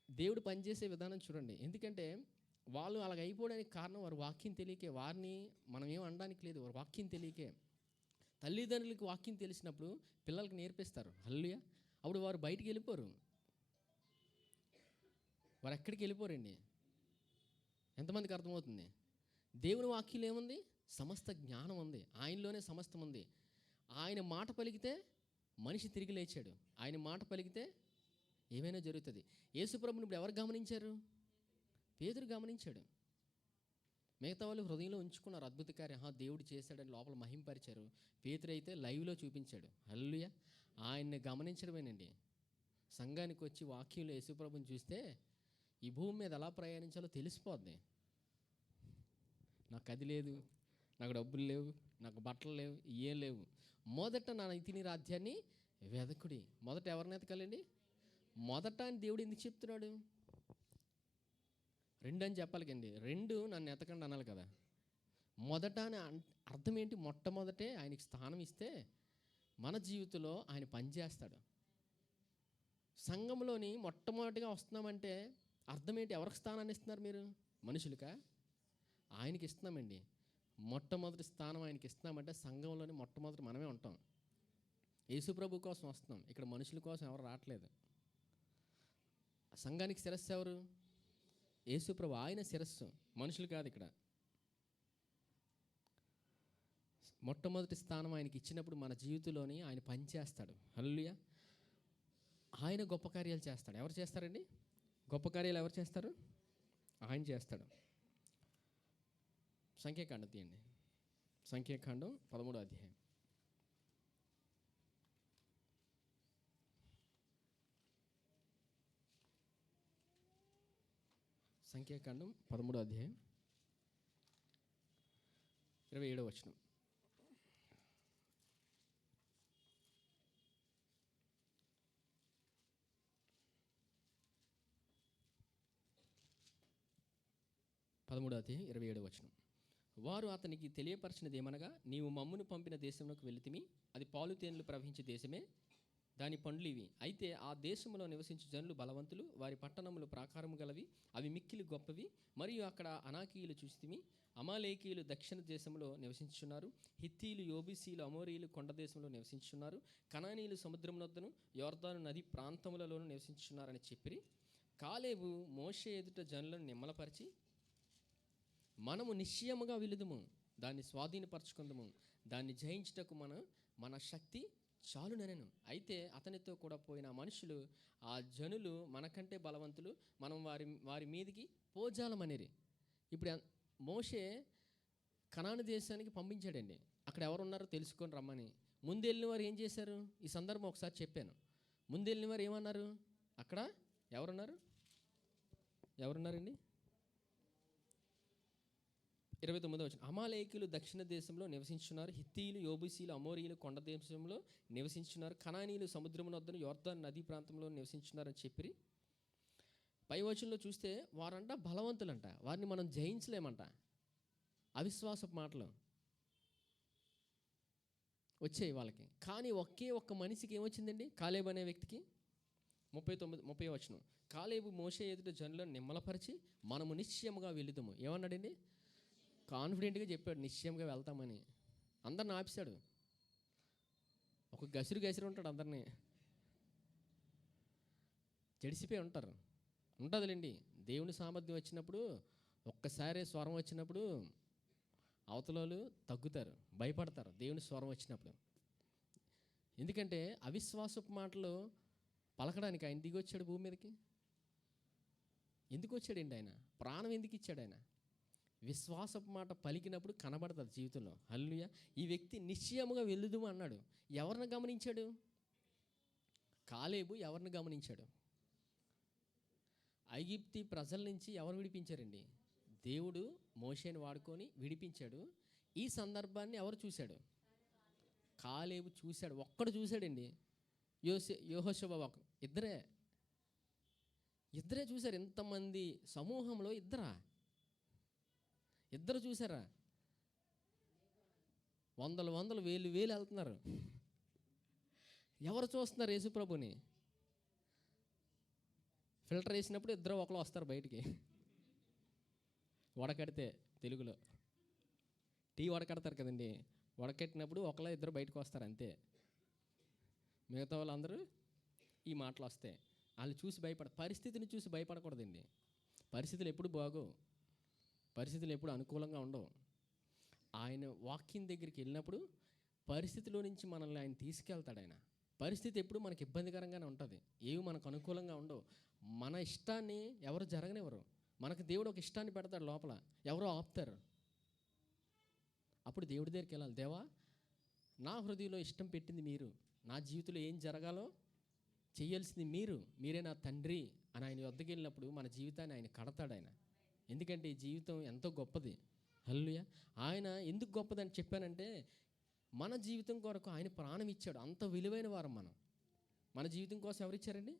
దేవుడు పనిచేసే విధానం చూడండి. ఎందుకంటే వాళ్ళు అలాగ అయిపోవడానికి కారణం వారు వాక్యం తెలియకే. వారిని మనం ఏం అనడానికి లేదు, వారు వాక్యం తెలియకే. తల్లిదండ్రులకు వాక్యం తెలిసినప్పుడు పిల్లలకి నేర్పిస్తారు. హల్లెలూయా. అప్పుడు వారు బయటికి వెళ్ళిపోరు, వారు ఎక్కడికి వెళ్ళిపోరండి. ఎంతమందికి అర్థమవుతుంది? దేవుని వాక్యం ఏముంది? సమస్త జ్ఞానం ఉంది, ఆయనలోనే సమస్తం ఉంది. ఆయన మాట పలికితే మనిషి తిరిగి లేచాడు, ఆయన మాట పలికితే ఏమైనా జరుగుతుంది. యేసుప్రభుని ఇప్పుడు ఎవరు గమనించారు? పేతురు గమనించాడు. మిగతా వాళ్ళు హృదయంలో ఉంచుకున్నారు అద్భుత కార్యం, దేవుడు చేశాడని లోపల మహింపరిచారు. పేతురు అయితే లైవ్లో చూపించాడు. హల్లెలూయా. ఆయన్ని గమనించడమేనండి. సంఘానికి వచ్చి వాక్యంలో యేసుప్రభుని చూస్తే ఈ భూమి మీద ఎలా ప్రయాణించాలో తెలిసిపోద్ది. నాకు అది లేదు, నాకు డబ్బులు లేవు, నాకు బట్టలు లేవు, ఏం లేవు. మొదట నా నీతిని రాజ్యాన్ని వెదకుడి. మొదట ఎవరిని ఎతకాలండి? మొదట అని దేవుడు ఎందుకు చెప్తున్నాడు? రెండు అని చెప్పాలి కండి. రెండు నన్ను ఎతకండి అనాలి కదా. మొదట అని అర్థం ఏంటి? మొట్టమొదటే ఆయనకి స్థానం ఇస్తే మన జీవితంలో ఆయన పనిచేస్తాడు. సంఘంలోని మొట్టమొదటిగా వస్తున్నామంటే అర్థం ఏంటి? ఎవరికి స్థానాన్ని ఇస్తున్నారు మీరు? మనుషులకా? ఆయనకి ఇస్తున్నామండి. మొట్టమొదటి స్థానం ఆయనకి ఇస్తున్నామంటే సంఘంలోని మొట్టమొదటి మనమే ఉంటాం. యేసుప్రభు కోసం వస్తున్నాం, ఇక్కడ మనుషుల కోసం ఎవరు రావట్లేదు. సంఘానికి శిరస్సు ఎవరు? యేసుప్రభు, ఆయన శిరస్సు, మనుషులు కాదు. ఇక్కడ మొట్టమొదటి స్థానం ఆయనకి ఇచ్చినప్పుడు మన జీవితంలోని ఆయన పనిచేస్తాడు. హల్లెలూయా. ఆయన గొప్ప కార్యాలు చేస్తాడు. ఎవరు చేస్తారండి గొప్ప కార్యాలు? ఎవరు చేస్తారు? ఆయన చేస్తాడు. సంఖ్యాకాండం తీయండి, సంఖ్యాకాండం 13వ అధ్యాయం. సంఖ్యాకాండం 13వ అధ్యాయం 27వ వచనం. పదమూడవ అధ్యాయం 27వ వచనం. వారు అతనికి తెలియపరిచినది ఏమనగా, నీవు మమ్మును పంపిన దేశంలోకి వెళితిమి, అది పాలు తేనెలు ప్రవహించే దేశమే, దాని పండ్లు ఇవి. అయితే ఆ దేశంలో నివసించే జనులు బలవంతులు, వారి పట్టణములు ప్రాకారము గలవి, అవి మిక్కిలి గొప్పవి. మరియు అక్కడ అనాకీయులు చూసితిమి, అమాలేకీయులు దక్షిణ దేశంలో నివసించున్నారు, హిత్తీలు, యోబీసీలు, అమోరీయులు కొండ దేశంలో నివసించున్నారు, కనానీయులు సముద్రం నొద్దను యోర్దాను నది ప్రాంతములలోనూ నివసించున్నారని చెప్పిరి. కాలేబు మోషే ఎదుట జనులను నిమ్మలపరిచి, మనము నిశ్చయముగా వెలుదుము, దాన్ని స్వాధీనపరచుకుందాము, దాన్ని జయించుటకు మన శక్తి చాలునెను. అయితే అతనితో కూడా పోయిన మనుషులు, ఆ జనులు మనకంటే బలవంతులు, మనం వారి మీదికి పోజాలమనేరి. ఇప్పుడు మోషే కనాను దేశానికి పంపించాడండి. అక్కడ ఎవరున్నారో తెలుసుకొని రమ్మని. ముందెళ్ళిన వారు ఏం చేశారు? ఈ సందర్భం ఒకసారి చెప్పాను. ముందెళ్ళిన వారు ఏమన్నారు? అక్కడ ఎవరున్నారండి? 29వ వచనం. అమాలేకీయులు దక్షిణ దేశంలో నివసించున్నారు, హిత్తీయులు, యోబూసీలు, అమోరీయులు కొండ దేశంలో నివసించున్నారు, కనానీయులు సముద్రము వద్దను యోర్దాను నదీ ప్రాంతంలో నివసించున్నారని చెప్పి పై వచనంలో చూస్తే వారంట బలవంతులంట, వారిని మనం జయించలేమంట. అవిశ్వాసపు మాటలు వచ్చాయి వాళ్ళకి. కానీ ఒక్క మనిషికి ఏమొచ్చిందండి? కాలేబు అనే వ్యక్తికి. 30వ వచనం. కాలేబు మోషే ఎదుట జనులను నిమ్మలపరిచి, మనము నిశ్చయముగా వెళుదాము. ఏమన్నాడండి? కాన్ఫిడెంట్గా చెప్పాడు, నిశ్చయంగా వెళ్తామని. అందరిని ఆపిస్తాడు. ఒక గసిరు ఉంటాడు, అందరినీ జడిసిపోయి ఉంటుందిలేండి. దేవుని సామర్థ్యం వచ్చినప్పుడు, ఒక్కసారి స్వరం వచ్చినప్పుడు అవతలోళ్ళు తగ్గుతారు, భయపడతారు దేవుని స్వరం వచ్చినప్పుడు. ఎందుకంటే అవిశ్వాసపు మాటలు పలకడానికి ఆయన దిగి వచ్చాడు భూమి మీదకి. ఎందుకు వచ్చాడండి ఆయన? ప్రాణం ఎందుకు ఇచ్చాడు ఆయన? విశ్వాసపు మాట పలికినప్పుడు కనబడుతుంది జీవితంలో. హల్లెలూయా. ఈ వ్యక్తి నిశ్చయముగా వెళ్ళుదుము అన్నాడు. ఎవరిని గమనించాడు? కాలేబు ఎవరిని గమనించాడు? ఐగుప్తి ప్రజల నుంచి ఎవరు విడిపించారండి? దేవుడు మోషేని వాడుకొని విడిపించాడు. ఈ సందర్భాన్ని ఎవరు చూశాడు? కాలేబు చూశాడు. ఒక్కడు చూశాడండి. యెహోషువ ఇద్దరే చూశారు. ఇంతమంది సమూహంలో ఇద్దరు చూసారా? వందలు వేలు వెళ్తున్నారు. ఎవరు చూస్తున్నారు యేసుప్రభుని? ఫిల్టర్ వేసినప్పుడు ఇద్దరు ఒకరు వస్తారు బయటికి. వడకడితే తెలుగులో టీ వడకడతారు కదండి. వడకెట్టినప్పుడు ఒకళ్ళ ఇద్దరు బయటకు వస్తారు అంతే. మిగతా వాళ్ళందరూ ఈ మాటలు వస్తాయి. వాళ్ళు చూసి పరిస్థితిని చూసి భయపడకూడదండి. పరిస్థితులు ఎప్పుడు బాగోవు, పరిస్థితులు ఎప్పుడు అనుకూలంగా ఉండవు. ఆయన వాక్యం దగ్గరికి వెళ్ళినప్పుడు పరిస్థితిలో నుంచి మనల్ని ఆయన తీసుకెళ్తాడు. ఆయన పరిస్థితి ఎప్పుడు మనకి ఇబ్బందికరంగానే ఉంటుంది. ఏవి మనకు అనుకూలంగా ఉండవు. మన ఇష్టాన్ని ఎవరు జరగనివ్వరు. మనకు దేవుడు ఒక ఇష్టాన్ని పెడతాడు లోపల, ఎవరో ఆపుతారు. అప్పుడు దేవుడి దగ్గరికి వెళ్ళాలి. దేవా, నా హృదయంలో ఇష్టం పెట్టింది మీరు, నా జీవితంలో ఏం జరగాలో చేయాల్సింది మీరే నా తండ్రి అని ఆయన వద్దకు వెళ్ళినప్పుడు మన జీవితాన్ని ఆయన కడతాడు. ఆయన ఎందుకంటే ఈ జీవితం ఎంతో గొప్పది. హల్లెలూయా. ఆయన ఎందుకు గొప్పదని చెప్పానంటే, మన జీవితం కొరకు ఆయన ప్రాణం ఇచ్చాడు. అంత విలువైన వారం మనం. మన జీవితం కోసం ఎవరు ఇచ్చారండి?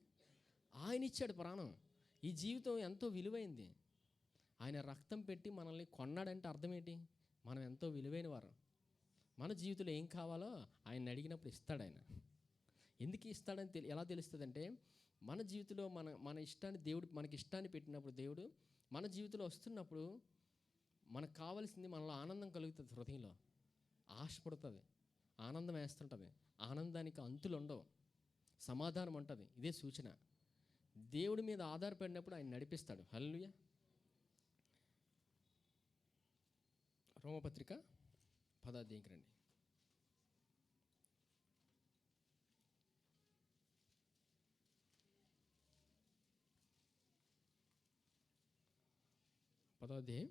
ఆయన ఇచ్చాడు ప్రాణం. ఈ జీవితం ఎంతో విలువైంది. ఆయన రక్తం పెట్టి మనల్ని కొన్నాడంటే అర్థం ఏంటి? మనం ఎంతో విలువైన వారం. మన జీవితంలో ఏం కావాలో ఆయన అడిగినప్పుడు ఇస్తాడు. ఆయన ఎందుకు ఇస్తాడని ఎలా తెలుస్తుందంటే, మన జీవితంలో మన ఇష్టాన్ని దేవుడు మనకి ఇష్టాన్ని పెట్టినప్పుడు, దేవుడు మన జీవితంలో వస్తున్నప్పుడు మనకు కావాల్సింది మనలో ఆనందం కలుగుతుంది. హృదయంలో ఆశ పడుతుంది, ఆనందం వేస్తుంటుంది. ఆనందానికి అంతులు ఉండవు, సమాధానం ఉంటుంది. ఇదే సూచన. దేవుడి మీద ఆధారపడినప్పుడు ఆయన నడిపిస్తాడు. హల్లెలూయా. రోమపత్రిక 10వ అధ్యాయానికి రండి. పదో అధ్యాయం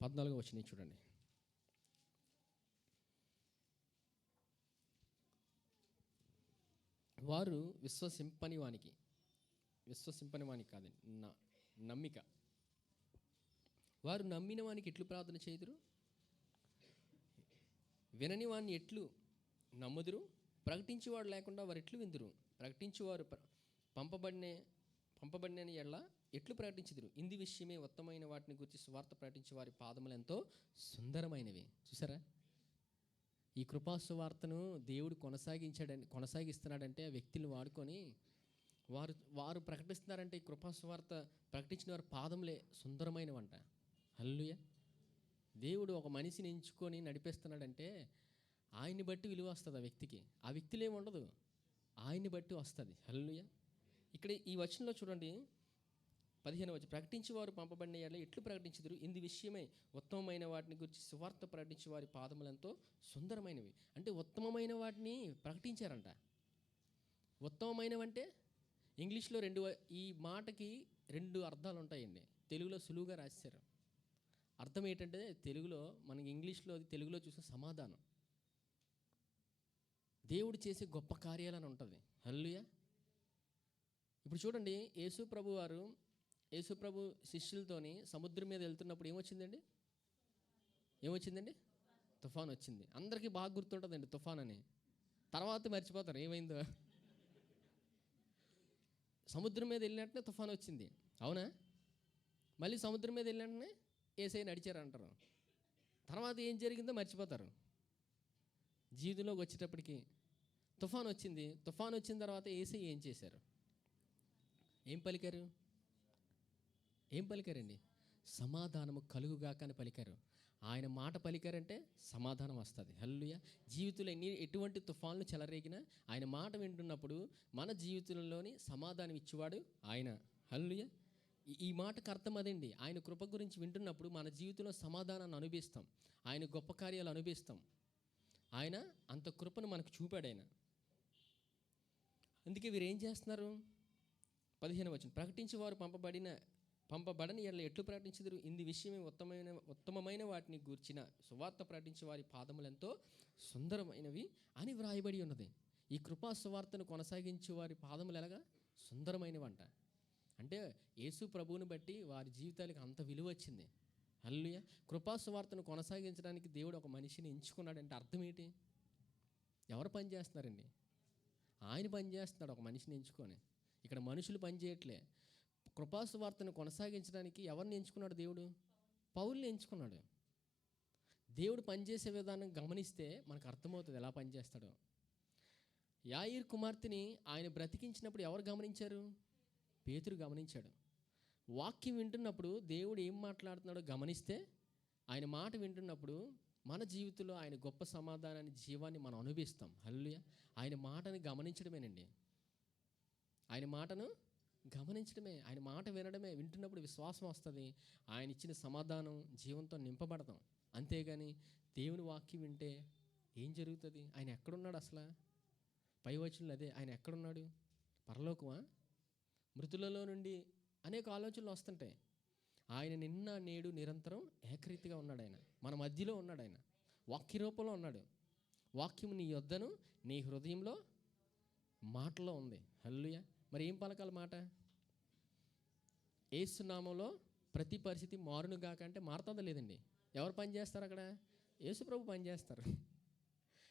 14వ వచనం చూడండి. వారు విశ్వసింపని వానికి కాదండి, నమ్మిక. వారు నమ్మిన వానికి ఎట్లు ప్రార్థన చేయుదురు? వినని వాడిని ఎట్లు నమ్ముదురు? ప్రకటించేవాడు లేకుండా వారు ఎట్లు విందురు? ప్రకటించేవారు పంపబడిన ఎడ్ల ఎట్లు ప్రకటించుదురు? ఇంది విషయమే ఉత్తమమైన వాటిని గురించి సువార్త ప్రకటించే వారి పాదములు ఎంతో సుందరమైనవి. చూసారా? ఈ కృపా సువార్తను దేవుడు కొనసాగిస్తున్నాడంటే ఆ వ్యక్తులను వాడుకొని వారు ప్రకటిస్తున్నారంటే, ఈ కృపా సువార్త ప్రకటించిన వారి పాదములే సుందరమైనవంట. హల్లెలూయా. దేవుడు ఒక మనిషిని ఎంచుకొని నడిపిస్తున్నాడంటే ఆయన్ని బట్టి విలువ వస్తుంది ఆ వ్యక్తికి. ఆ వ్యక్తిలో ఏమి ఉండదు, ఆయన్ని బట్టి వస్తుంది. హల్లెలూయా. ఇక్కడ ఈ వచనంలో చూడండి, 15వ వచనం, ప్రకటించేవారు పంపబడిన ఎడల ఎట్లు ప్రకటించుదురు? ఇంది విషయమై ఉత్తమమైన వాటిని గురించి సువార్త ప్రకటించే వారి పాదములంతో సుందరమైనవి. అంటే ఉత్తమమైన వాటిని ప్రకటించారంట. ఉత్తమమైనవంటే ఇంగ్లీష్లో ఈ మాటకి 2 అర్థాలు ఉంటాయండి. తెలుగులో సులువుగా రాశారు. అర్థం ఏంటంటే, తెలుగులో మనకి ఇంగ్లీష్లో తెలుగులో చూసిన సమాధానం, దేవుడు చేసే గొప్ప కార్యాలని ఉంటుంది. హల్లెలూయా. ఇప్పుడు చూడండి, యేసు ప్రభు శిష్యులతోని సముద్రం మీద వెళ్తున్నప్పుడు ఏమొచ్చిందండి? తుఫాన్ వచ్చింది. అందరికీ బాగా గుర్తుంటుందండి తుఫాన్ అని. తర్వాత మర్చిపోతారు ఏమైందో. సముద్రం మీద వెళ్ళినట్టునే తుఫాన్ వచ్చింది, అవునా? మళ్ళీ సముద్రం మీద వెళ్ళినట్టునే యేసయ్య నడిచారు అంటారు. తర్వాత ఏం జరిగిందో మర్చిపోతారు. జీవితంలోకి వచ్చేటప్పటికి తుఫాన్ వచ్చింది. తుఫాన్ వచ్చిన తర్వాత యేసయ్య ఏం చేశారు? ఏం పలికారండి? సమాధానము కలుగుగాక అని పలికారు. ఆయన మాట పలికారంటే సమాధానం వస్తుంది. హల్లెలూయా. జీవితంలో ఎటువంటి తుఫాన్లు చెలరేగినా ఆయన మాట వింటున్నప్పుడు మన జీవితంలోని సమాధానం ఇచ్చేవాడు ఆయన. హల్లెలూయా. ఈ మాటకు అర్థం అదండి. ఆయన కృప గురించి వింటున్నప్పుడు మన జీవితంలో సమాధానాన్ని అనుభవిస్తాం, ఆయన గొప్ప కార్యాలు అనుభవిస్తాం. ఆయన అంత కృపను మనకు చూపాడు ఆయన. అందుకే వీరు ఏం చేస్తున్నారు? 15వ వచనం, ప్రకటించేవారు పంపబడని ఎడల ఎట్లు ప్రకటించుదురు? ఇంది విషయమే ఉత్తమమైన వాటిని గూర్చిన సువార్త ప్రకటించే వారి పాదములెంతో సుందరమైనవి అని వ్రాయబడి ఉన్నది. ఈ కృపా సువార్తను కొనసాగించే వారి పాదములు ఎలాగా సుందరమైనవంట. అంటే యేసు ప్రభువుని బట్టి వారి జీవితాలకు అంత విలువ వచ్చింది. హల్లెలూయా. కృపా సువార్తను కొనసాగించడానికి దేవుడు ఒక మనిషిని ఎంచుకున్నాడంటే అర్థం ఏంటి? ఎవరు పని చేస్తున్నారండి? ఆయన పని చేస్తున్నాడు ఒక మనిషిని ఎంచుకొని. ఇక్కడ మనుషులు పని చేయట్లే. కృపా సువార్తను కొనసాగించడానికి ఎవరిని ఎంచుకున్నాడు దేవుడు? పౌలుని ఎంచుకున్నాడు. దేవుడు పనిచేసే విధానం గమనిస్తే మనకు అర్థమవుతుంది ఎలా పనిచేస్తాడో. యాయీర్ కుమార్తెని ఆయన బ్రతికించినప్పుడు ఎవరు గమనించారు? పేతురు గమనించాడు. వాక్యం వింటున్నప్పుడు దేవుడు ఏం మాట్లాడుతున్నాడో గమనిస్తే, ఆయన మాట వింటున్నప్పుడు మన జీవితంలో ఆయన గొప్ప సమాధానాన్ని, జీవాన్ని మనం అనుభవిస్తాం. హల్లెలూయా. ఆయన మాటని గమనించడమేనండి. ఆయన మాటను గమనించడమే, ఆయన మాట వినడమే. వింటున్నప్పుడు విశ్వాసం వస్తుంది. ఆయన ఇచ్చిన సమాధానం జీవంతో నింపబడతాం. అంతేగాని దేవుని వాక్యం వింటే ఏం జరుగుతుంది? ఆయన ఎక్కడున్నాడు అసలు? పై వచనంలో అదే, ఆయన ఎక్కడున్నాడు? పరలోకమా? మృతులలో నుండి అనేక ఆలోచనలు వస్తుంటాయి. ఆయన నిన్న నేడు నిరంతరం ఏకరీతిగా ఉన్నాడు. ఆయన మన మధ్యలో ఉన్నాడు. ఆయన వాక్య రూపంలో ఉన్నాడు. వాక్యం నీ యొద్దను నీ హృదయంలో మాటలో ఉంది. హల్లెలూయా. మరి ఏం పలకాలి మాట? యేసు నామంలో ప్రతి పరిస్థితి మారును గాక అంటే మారుతుందా లేదండి? ఎవరు పని చేస్తారు అక్కడ? యేసు ప్రభు పని చేస్తారు.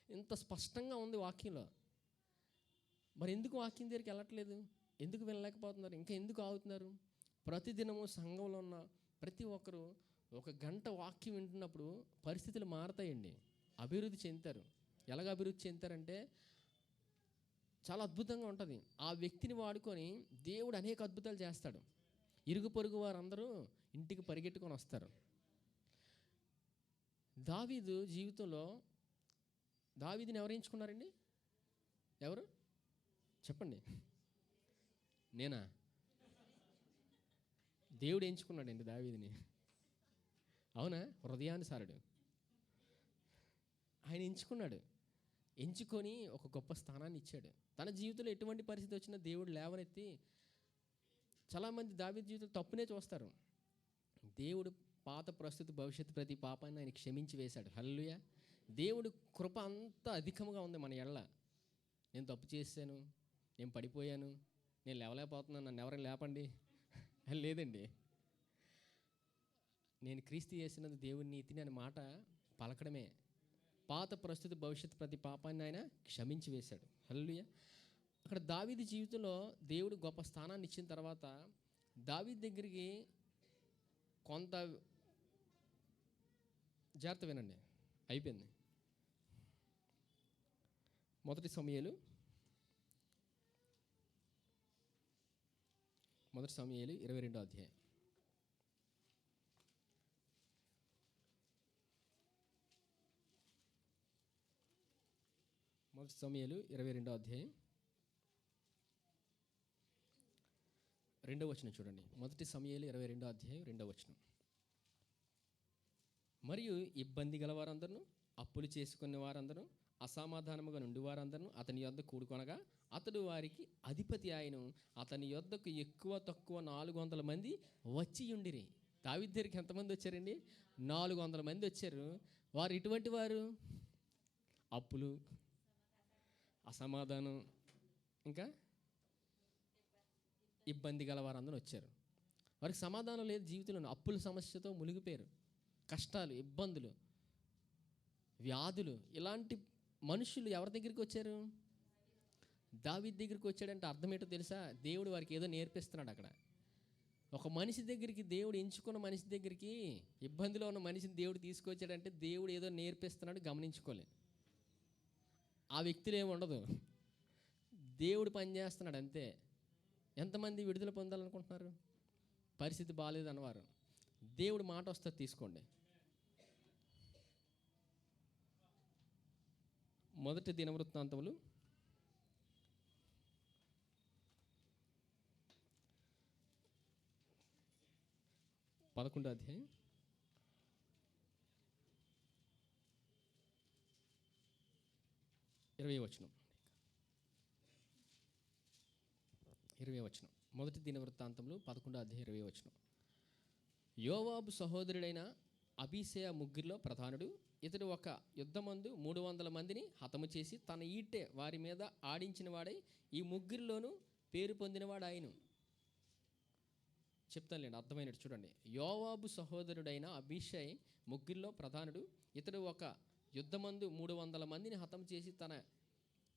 ఇంత స్పష్టంగా ఉంది వాక్యంలో. మరి ఎందుకు వాక్యం దగ్గరికి వెళ్ళట్లేదు? ఎందుకు వినలేకపోతున్నారు? ఇంకా ఎందుకు ఆగుతున్నారు? ప్రతిదినము సంఘంలో ఉన్న ప్రతి ఒక్కరూ 1 గంట వాక్యం వింటున్నప్పుడు పరిస్థితులు మారతాయండి. అభివృద్ధి చెందుతారు. ఎలాగ అభివృద్ధి చెందుతారంటే చాలా అద్భుతంగా ఉంటుంది. ఆ వ్యక్తిని వాడుకొని దేవుడు అనేక అద్భుతాలు చేస్తాడు. ఇరుగు పొరుగు వారందరూ ఇంటికి పరిగెట్టుకొని వస్తారు. దావీదు జీవితంలో దావీదుని ఎవరు ఎంచుకున్నారండి? ఎవరు చెప్పండి? నేనా? దేవుడు ఎంచుకున్నాడండి దావీదుని. అవునా? హృదయానుసారుడు. ఆయన ఎంచుకున్నాడు. ఎంచుకొని ఒక గొప్ప స్థానాన్ని ఇచ్చాడు. తన జీవితంలో ఎటువంటి పరిస్థితి వచ్చినా దేవుడు లేవనెత్తి, చాలామంది దావీదు జీవితంలో తప్పునే చూస్తారు. దేవుడు పాత, ప్రస్తుత, భవిష్యత్తు ప్రతి పాపాన్ని ఆయన క్షమించి వేశాడు. హల్లెలూయా. దేవుడు కృప అంతా అధికంగా ఉంది మన ఎడల. నేను తప్పు చేశాను, నేను పడిపోయాను, నేను లేవలేకపోతున్నాను, నన్ను ఎవరైనా లేపండి లేదండి. నేను క్రీస్తు చేసినందు దేవుని నీతిని అనే మాట పలకడమే. పాత, ప్రస్తుత, భవిష్యత్తు ప్రతి పాపాన్ని ఆయన క్షమించి వేశాడు. హల్లెలూయా. అక్కడ దావీదు జీవితంలో దేవుడు గొప్ప స్థానాన్ని ఇచ్చిన తర్వాత దావీదు దగ్గరికి కొంత జాగ్రత్త వినండి, అయిపోయింది. మొదటి సమూయేలు 22వ అధ్యాయం. మొదటి సమూయేలు 22వ అధ్యాయం 2వ వచనం చూడండి. మొదటి సమూయేలు 22వ అధ్యాయం 2వ వచనం. మరియు ఇబ్బంది గల వారందరూ, అప్పులు చేసుకునే వారందరూ, అసమాధానముగా నుండి వారందరూ అతని యొద్ద కూడుకొనగా అతడు వారికి అధిపతి ఆయను. అతని యొద్దకు ఎక్కువ తక్కువ 400 మంది వచ్చి ఉండిరి. దావీదు దగ్గరికి ఎంతమంది వచ్చారండి? 400 మంది వచ్చారు. వారు ఇటువంటి వారు అప్పులు, అసమాధానం, ఇంకా ఇబ్బంది గల వారందరూ వచ్చారు. వారికి సమాధానం లేదు జీవితంలో. అప్పుల సమస్యతో మునిగిపోయారు. కష్టాలు, ఇబ్బందులు, వ్యాధులు, ఇలాంటి మనుషులు ఎవరి దగ్గరికి వచ్చారు? దావీదు దగ్గరికి వచ్చాడంటే అర్థం ఏంటో తెలుసా? దేవుడు వారికి ఏదో నేర్పిస్తున్నాడు అక్కడ. ఒక మనిషి దగ్గరికి, దేవుడు ఎంచుకున్న మనిషి దగ్గరికి, ఇబ్బందిలో ఉన్న మనిషిని దేవుడు తీసుకొచ్చాడంటే దేవుడు ఏదో నేర్పిస్తున్నాడు, గమనించుకోలే. ఆ వ్యక్తిలో ఏమి ఉండదు, దేవుడు పనిచేస్తున్నాడు అంతే. ఎంతమంది విడుదల పొందాలనుకుంటున్నారు? పరిస్థితి బాగాలేదు అన్నవారు, దేవుడు మాట వస్తుంది తీసుకోండి. మొదటి దినవృత్తాంతములు 11వ అధ్యాయం 20వ వచనం. 20వ వచనం. మొదటి దినవృత్తాంతములు 11వ అధ్యాయం 20వ వచనం. యోవాబు సహోదరుడైన అబీషయ ముగ్గురిలో ప్రధానుడు. ఇతడు ఒక యుద్ధమందు 300 మందిని హతము చేసి తన ఈటె వారి మీద ఆడించిన వాడై ఈ ముగ్గురిలోనూ పేరు పొందినవాడు ఆయన. చెప్తానులేండి, అర్థమైనట్టు చూడండి. యోవాబు సహోదరుడైన అబీషై ముగ్గురిలో ప్రధానుడు. ఇతడు ఒక యుద్ధమందు 300 మందిని హతం చేసి తన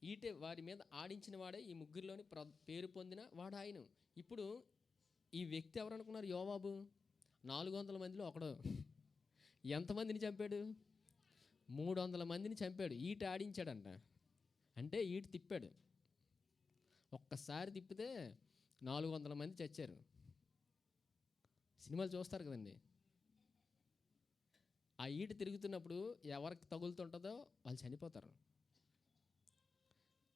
ఈటె వారి మీద ఆడించిన వాడే ఈ ముగ్గురిలోని పేరు పొందిన వాడు ఆయన. ఇప్పుడు ఈ వ్యక్తి ఎవరు అనుకున్నారు? యోవాబు 400 మందిలో ఒకడు. ఎంతమందిని చంపాడు? 300 మందిని చంపాడు. ఈట ఆడించాడంట, అంటే ఈట తిప్పాడు. ఒక్కసారి తిప్పితే 400 మంది చచ్చారు. సినిమాలు చూస్తారు కదండి, ఆ ఈట తిరుగుతున్నప్పుడు ఎవరికి తగులుతుంటుందో వాళ్ళు చనిపోతారు.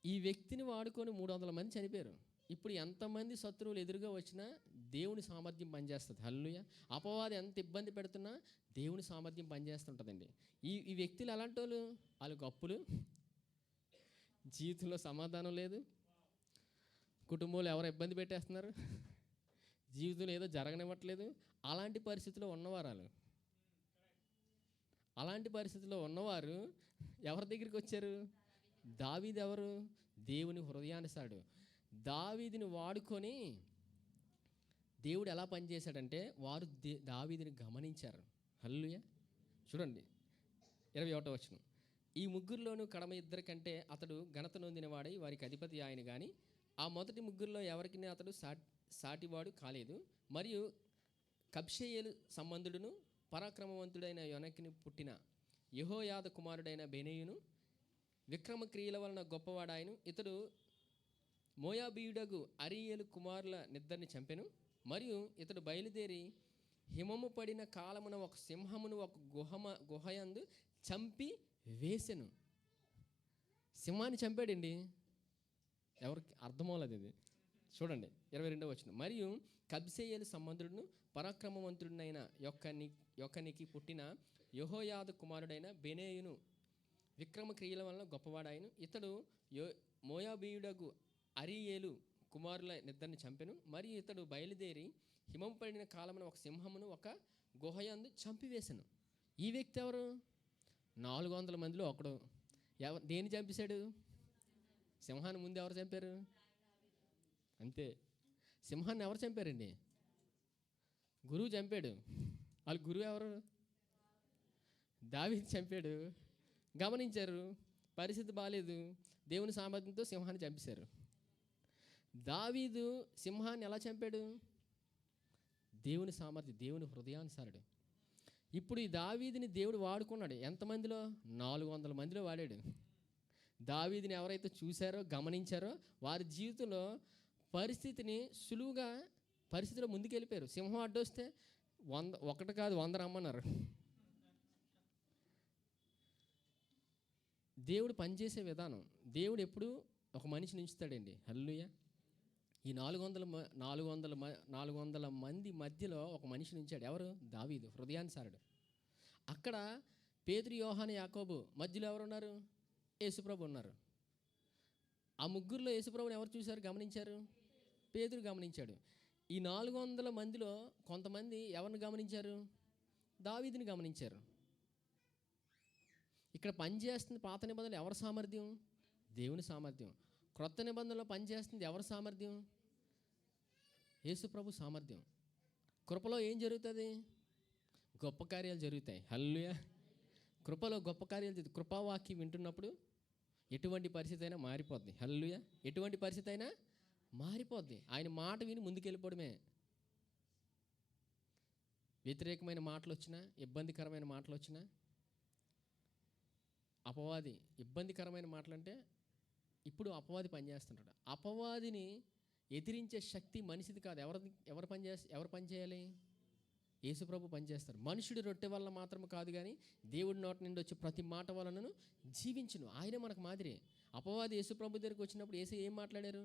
ఈ వ్యక్తిని వాడుకొని 300 మంది చనిపోయారు. ఇప్పుడు ఎంతమంది శత్రువులు ఎదురుగా వచ్చినా దేవుని సామర్థ్యం పనిచేస్తుంది. హల్లెలూయా. అపవాది ఎంత ఇబ్బంది పెడుతున్నా దేవుని సామర్థ్యం పనిచేస్తుంటుందండి. ఈ వ్యక్తులు ఎలాంటి వాళ్ళు? వాళ్ళకు అప్పులు, జీవితంలో సమాధానం లేదు, కుటుంబంలో ఎవరు ఇబ్బంది పెట్టేస్తున్నారు, జీవితంలో ఏదో జరగనివ్వట్లేదు. అలాంటి పరిస్థితిలో ఉన్నవారు వాళ్ళు. అలాంటి పరిస్థితిలో ఉన్నవారు ఎవరి దగ్గరికి వచ్చారు? దావీదు ఎవరు? దేవుని హృదయానుసారుడు. దావీదుని వాడుకొని దేవుడు ఎలా పనిచేశాడంటే వారు దావీదుని గమనించారు. హల్లెలూయా. చూడండి 21వ వచనం. ఈ ముగ్గురులోనూ కడమ ఇద్దరి కంటే అతడు ఘనత నొందినవాడై వారికి అధిపతి ఆయన గాని ఆ మొదటి ముగ్గురులో ఎవరికి అతడు సాటివాడు కాలేదు. మరియు కబ్షేయేలు సంబంధుడును పరాక్రమవంతుడైన యొనకిని పుట్టిన యెహోయాదా కుమారుడైన బెనయును విక్రమ క్రియల వలన గొప్పవాడాయను. ఇతడు మోయాబీయుడగు అరీయేలు కుమారుల నిద్దరిని చంపెను. మరియు ఇతడు బయలుదేరి హిమము పడిన కాలమున ఒక సింహమును ఒక గుహయందు చంపి వేసెను. సింహాన్ని చంపాడండి. ఎవరికి అర్థమవలేదు ఇది. చూడండి 22వ వచనం. మరియు కబ్షేయేలు సంబంధుడును పరాక్రమవంతుడినైన యొక్కనికి పుట్టిన యెహోయాదా కుమారుడైన బెనయును విక్రమ క్రియల వలన గొప్పవాడాయను. ఇతడు మోయాబీయుడగు అరీయేలు కుమారుల నిద్దరిని చంపెను. మరియు ఇతడు బయలుదేరి హిమం పడిన కాలమున ఒక సింహమును ఒక గుహయందు చంపివేశను. ఈ వ్యక్తి ఎవరు? 400 మందిలో ఒకడు. దేన్ని చంపేశాడు? సింహాన్ని ముందు ఎవరు చంపారు? అంతే. సింహాన్ని ఎవరు చంపారండి? గురువు చంపాడు. వాళ్ళ గురువు ఎవరు? దావీదు చంపాడు. గమనించారు, పరిస్థితి బాగాలేదు, దేవుని సామర్థ్యంతో సింహాన్ని చంపేశారు. దావీదు సింహాన్ని ఎలా చంపాడు? దేవుని సామర్థ్యం, దేవుని హృదయానుసారుడు. ఇప్పుడు ఈ దావీదుని దేవుడు వాడుకున్నాడు. ఎంతమందిలో? 400 మందిలో వాడాడు. దావీదుని ఎవరైతే చూశారో, గమనించారో వారి జీవితంలో పరిస్థితిని సులువుగా పరిస్థితిలో ముందుకెళ్ళిపోయారు. సింహం అడ్డొస్తే 1 కాదు 100 రమ్మన్నారు. దేవుడు పనిచేసే విధానం, దేవుడు ఎప్పుడు ఒక మనిషిని ఉంచుతాడండి. హల్లెలూయా. ఈ 400 మంది మధ్యలో ఒక మనిషిని ఉంచాడు. ఎవరు? దావీదు, హృదయానుసారుడు. అక్కడ పేతురు, యోహాను, యాకోబు మధ్యలో ఎవరున్నారు? యేసుప్రభు ఉన్నారు. ఆ ముగ్గురులో యేసుప్రభుని ఎవరు చూశారు, గమనించారు? పేతురు గమనించాడు. ఈ 400 మందిలో కొంతమంది ఎవరిని గమనించారు? దావీదుని గమనించారు. ఇక్కడ పనిచేస్తుంది పాత నిబంధనలు ఎవరి సామర్థ్యం? దేవుని సామర్థ్యం. క్రొత్త నిబంధనలో పనిచేస్తుంది ఎవరి సామర్థ్యం? యేసుప్రభు సామర్థ్యం. కృపలో ఏం జరుగుతుంది? గొప్ప కార్యాలు జరుగుతాయి. హల్లెలూయా. కృపలో గొప్ప కార్యాలు జరుగుతాయి. కృపావాక్యం వింటున్నప్పుడు ఎటువంటి పరిస్థితి అయినా మారిపోద్ది. హల్లెలూయా. ఎటువంటి పరిస్థితి అయినా మారిపోద్ది. ఆయన మాట విని ముందుకెళ్ళిపోవడమే. వ్యతిరేకమైన మాటలు వచ్చినా, ఇబ్బందికరమైన మాటలు వచ్చినా, అపవాది ఇబ్బందికరమైన మాటలంటే ఇప్పుడు అపవాది పనిచేస్తుంటాడు. అపవాదిని ఎదిరించే శక్తి మనిషిది కాదు. ఎవరు పనిచేయాలి? యేసుప్రభు పనిచేస్తారు. మనుషుడి రొట్టె వల్ల మాత్రం కాదు, కానీ దేవుడి నోటి నుండి వచ్చే ప్రతి మాట వలనను జీవించును. ఆయనే మనకు మాదిరి. అపవాది యేసుప్రభు దగ్గరికి వచ్చినప్పుడు యేసు ఏం మాట్లాడారు?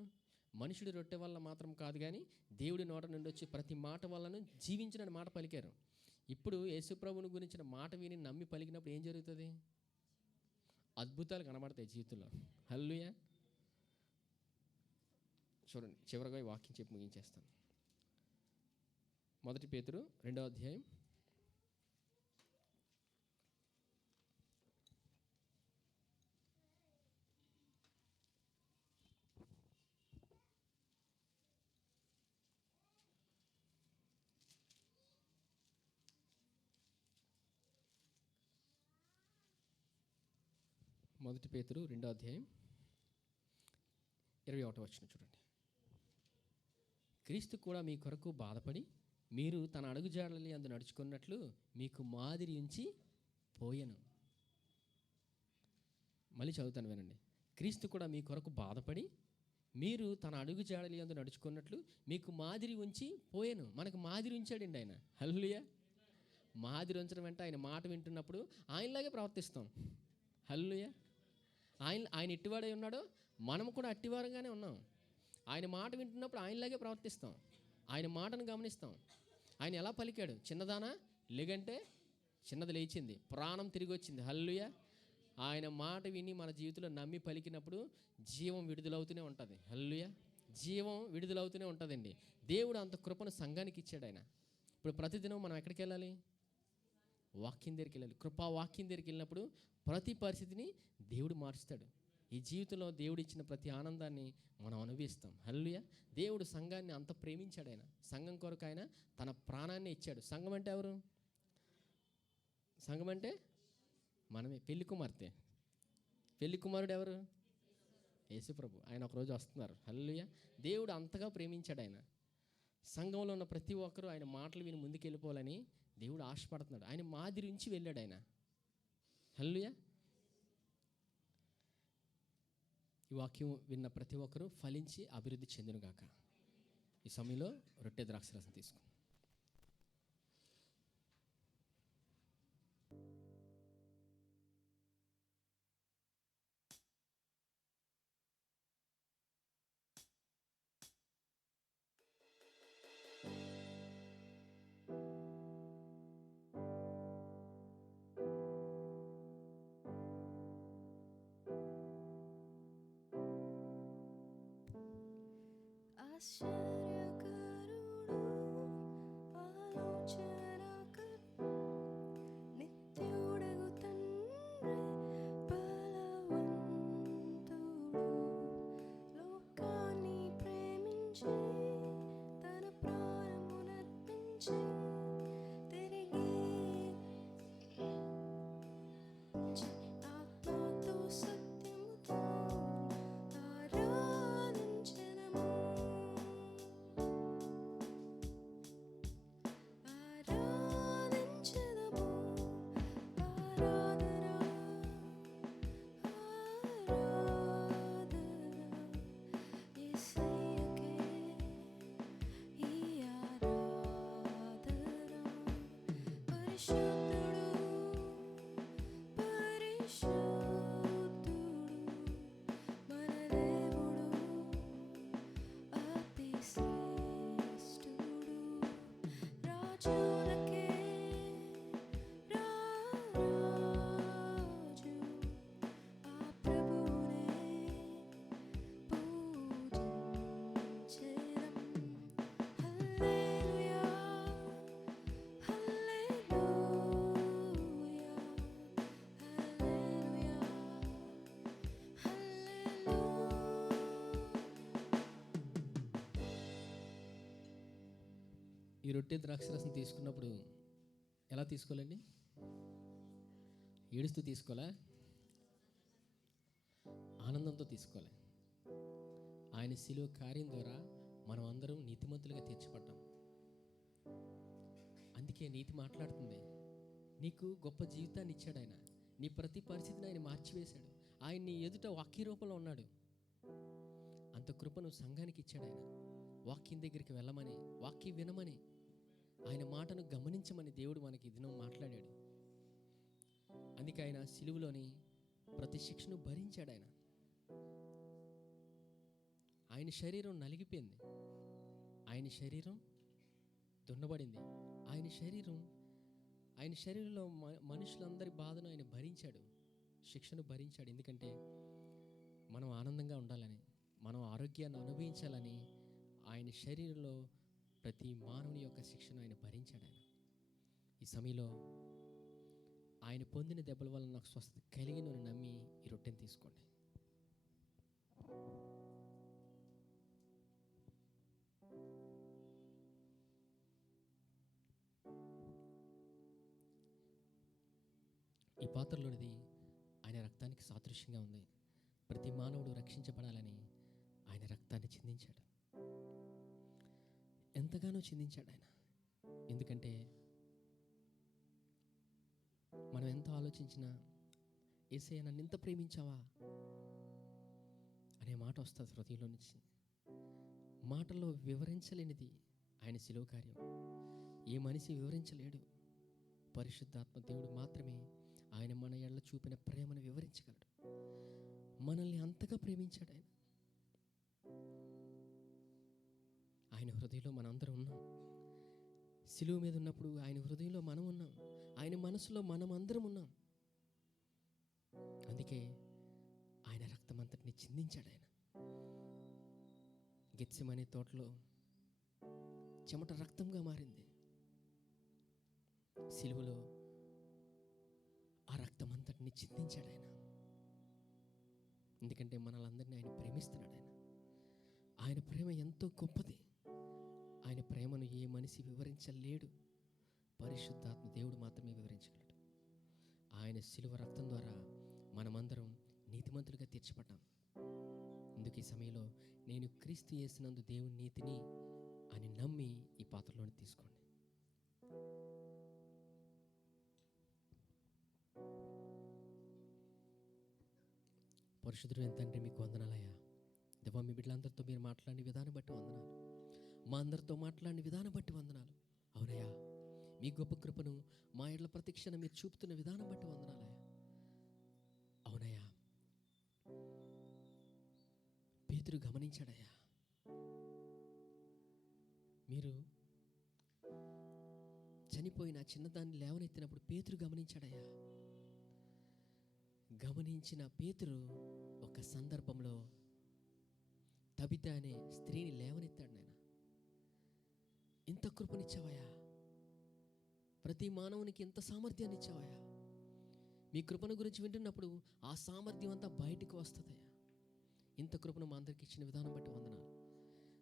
మనుషుడి రొట్టె వల్ల మాత్రం కాదు, కానీ దేవుడి నోట నుండి వచ్చే ప్రతి మాట వలన జీవించునని మాట పలికారు. ఇప్పుడు యేసుప్రభుని గురించిన మాట విని నమ్మి పలికినప్పుడు ఏం జరుగుతుంది? అద్భుతాలు కనబడతాయి జీవితంలో. హల్లెలూయా. చూడండి, చివరిగా ఈ వాక్యం చెప్పి ముగించేస్తాను. 1 పేతురు 2వ అధ్యాయం 1 పేతురు 2వ అధ్యాయం 21వ వచనం చూడండి. క్రీస్తు కూడా మీ కొరకు బాధపడి మీరు తన అడుగుజాడలి అందు నడుచుకున్నట్లు మీకు మాదిరి ఉంచి పోయెను. మళ్ళీ చదువుతాను వినండి. క్రీస్తు కూడా మీ కొరకు బాధపడి మీరు తన అడుగుజాడలి అందు నడుచుకున్నట్లు మీకు మాదిరి ఉంచి పోయెను. మనకు మాదిరి ఉంచాడండి ఆయన. హల్లెలూయా. మాదిరి ఉంచడం అంటే ఆయన మాట వింటున్నప్పుడు ఆయనలాగే ప్రవర్తిస్తాం. హల్లెలూయా. ఆయన ఎట్టివాడై ఉన్నాడో మనం కూడా అట్టివారంగానే ఉన్నాం. ఆయన మాట వింటున్నప్పుడు ఆయనలాగే ప్రవర్తిస్తాం. ఆయన మాటను గమనిస్తాం. ఆయన ఎలా పలికాడు? చిన్నదానా లేగంటే చిన్నది లేచింది, ప్రాణం తిరిగి వచ్చింది. హల్లెలూయా. ఆయన మాట విని మన జీవితంలో నమ్మి పలికినప్పుడు జీవం విడుదలవుతూనే ఉంటుంది. హల్లెలూయా. జీవం విడుదలవుతూనే ఉంటుందండి. దేవుడు అంత కృపను సంఘానికి ఇచ్చాడు ఆయన. ఇప్పుడు ప్రతిదినం మనం ఎక్కడికి వెళ్ళాలి? వాక్యం దగ్గరికి వెళ్ళాలి. కృపా వాక్యం దగ్గరికి వెళ్ళినప్పుడు ప్రతి పరిస్థితిని దేవుడు మారుస్తాడు. ఈ జీవితంలో దేవుడు ఇచ్చిన ప్రతి ఆనందాన్ని మనం అనుభవిస్తాం. హల్లెలూయా. దేవుడు సంఘాన్ని అంత ప్రేమించాడు. ఆయన సంఘం కొరకు ఆయన తన ప్రాణాన్ని ఇచ్చాడు. సంఘం అంటే ఎవరు? సంఘం అంటే మనమే. పెళ్లి కుమార్తె. పెళ్లి కుమారుడు ఎవరు? యేసుప్రభు. ఆయన ఒకరోజు వస్తున్నారు. హల్లెలూయా. దేవుడు అంతగా ప్రేమించాడు ఆయన. సంఘంలో ఉన్న ప్రతి ఒక్కరూ ఆయన మాటలు విని ముందుకు వెళ్ళిపోవాలని దేవుడు ఆశపడుతున్నాడు. ఆయన మాదిరి నుంచి వెళ్ళాడు ఆయన. హల్లెలూయా. ఈ వాక్యం విన్న ప్రతి ఒక్కరూ ఫలించి అభివృద్ధి చెందునుగాక. ఈ సమయంలో రొట్టె ద్రాక్షరసం తీసుకో. ఆశ్చర్యకరుడు, ఆలోచనకర్త, నిత్యుడగు తండ్రి, బలవంతుడు, లోకాన్ని ప్రేమించి తన ప్రాణమునర్పించి తిరిగి ఆత్మతో సత్యముతో ఆరాధించెదము. ఆరాధించెదము. ఆరాధన, ఆరాధన యేసయ్యకే ఈ ఆరాధన. పరిశుద్ధుడు, పరిశుద్ధుడు మన దేవుడు, అతి శ్రేష్ఠుడు. రాజులకే రారాజు, ఆ ప్రభువునే పూజించెదం. హల్లెలూయా, హల్లెలూయా, హల్లెలూయా, హల్లెలూయా. ఈ రొట్టె ద్రాక్షరసం తీసుకున్నప్పుడు ఎలా తీసుకోవాలండి? ఏడుస్తూ తీసుకోవాలా? ఆనందంతో తీసుకోవాలి. ఆయన శిలువ కార్యం ద్వారా మనం అందరం నీతిమంతులుగా తీర్చబడ్డాం. అందుకే నీతి మాట్లాడుతుంది. నీకు గొప్ప జీవితాన్ని ఇచ్చాడు ఆయన. నీ ప్రతి పరిస్థితిని ఆయన మార్చివేశాడు. ఆయన నీ ఎదుట వాక్య రూపంలో ఉన్నాడు. అంత కృపను సంఘానికి ఇచ్చాడు ఆయన. వాక్యం దగ్గరికి వెళ్ళమని, వాక్యం వినమని, ఆయన మాటను గమనించమని దేవుడు మనకి ఈ దినం మాట్లాడాడు. అందుకే ఆయన సిలువలోని ప్రతి శిక్షను భరించాడు. ఆయన శరీరం నలిగిపోయింది. ఆయన శరీరం దున్నబడింది. ఆయన శరీరంలో మనుషులందరి బాధను ఆయన భరించాడు, శిక్షను భరించాడు. ఎందుకంటే మనం ఆనందంగా ఉండాలని, మనం ఆరోగ్యాన్ని అనుభవించాలని ఆయన శరీరంలో ప్రతి మానవుని యొక్క శిక్షను ఆయన భరించాడు. ఈ సమయంలో ఆయన పొందిన దెబ్బల వల్ల నాకు స్వస్థత కలిగినని నమ్మి ఈ రొట్టెని తీసుకోండి. ఈ పాత్రలోనిది ఆయన రక్తానికి సాదృశ్యంగా ఉంది. ప్రతి మానవుడు రక్షించబడాలని ఆయన రక్తాన్ని చిందించాడు. ఎంతగానో చిందించాడు ఆయన. ఎందుకంటే మనం ఎంత ఆలోచించినా యేసయ్య నన్ను ఇంత ప్రేమించావా అనే మాట వస్తుంది హృదయంలో నుంచి. మాటల్లో వివరించలేనిది ఆయన శిలువ కార్యం. ఏ మనిషి వివరించలేడు. పరిశుద్ధాత్మ దేవుడు మాత్రమే ఆయన మన ఎడల చూపిన ప్రేమను వివరించగలడు. మనల్ని అంతగా ప్రేమించాడు ఆయన. ఆయన హృదయంలో మనందరం ఉన్నాం. శిలువ మీద ఉన్నప్పుడు ఆయన హృదయంలో మనం ఉన్నాం. ఆయన మనసులో మనం అందరం ఉన్నాం. అందుకే ఆయన రక్తం అంతటిని చిందించాడు ఆయన. గెత్సెమనే తోటలో చెమట రక్తంగా మారింది. శిలువలో ఆ రక్తం అంతటిని చిందించాడు ఆయన. ఎందుకంటే మనలందరినీ ఆయన ప్రేమిస్తున్నాడు ఆయన. ఆయన ప్రేమ ఎంతో గొప్పది. ఆయన ప్రేమను ఏ మనిషి వివరించలేడు. పరిశుద్ధాత్మ దేవుడు మాత్రమే వివరించగలడు. ఆయన శిలువ రక్తం ద్వారా మనమందరం నీతిమంతులుగా తీర్చబడ్డాం. అందుకే ఈ సమయంలో నేను క్రీస్తు యేసునందు దేవుని నీతిని అని నమ్మి ఈ పాత్రలోని తీసుకోండి. పరిశుద్ధుడైన తండ్రి, మీకు వందనాలయ్యా. దేవా, మీ బిడ్డలందరితో మీరు మాట్లాడిన విధానం బట్టి వందనాలు. మా అందరితో మాట్లాడిన విధానం బట్టి వందనాలు. అవునయ్యా, మీ గొప్ప కృపను మా ఎడల ప్రతిక్షణ మీరు చూపుతున్న విధానం బట్టి వందనాలయ్యా. అవునయ్యా, పేతురు గమనించాడయ్యా. మీరు చనిపోయిన చిన్నదాన్ని లేవనెత్తినప్పుడు పేతురు గమనించాడయ్యా. గమనించిన పేతురు ఒక సందర్భంలో తబిత అనే స్త్రీని లేవనెత్తాడు. నాయన, ఇంత కృపనిచ్చావయ్యా. ప్రతి మానవునికి ఇంత సామర్థ్యాన్ని ఇచ్చావయ్యా. మీ కృపను గురించి వింటున్నప్పుడు ఆ సామర్థ్యం అంతా బయటికి వస్తుందయ్యా. ఇంత కృపను మా అందరికి ఇచ్చిన విధానం బట్టి వందనాలు.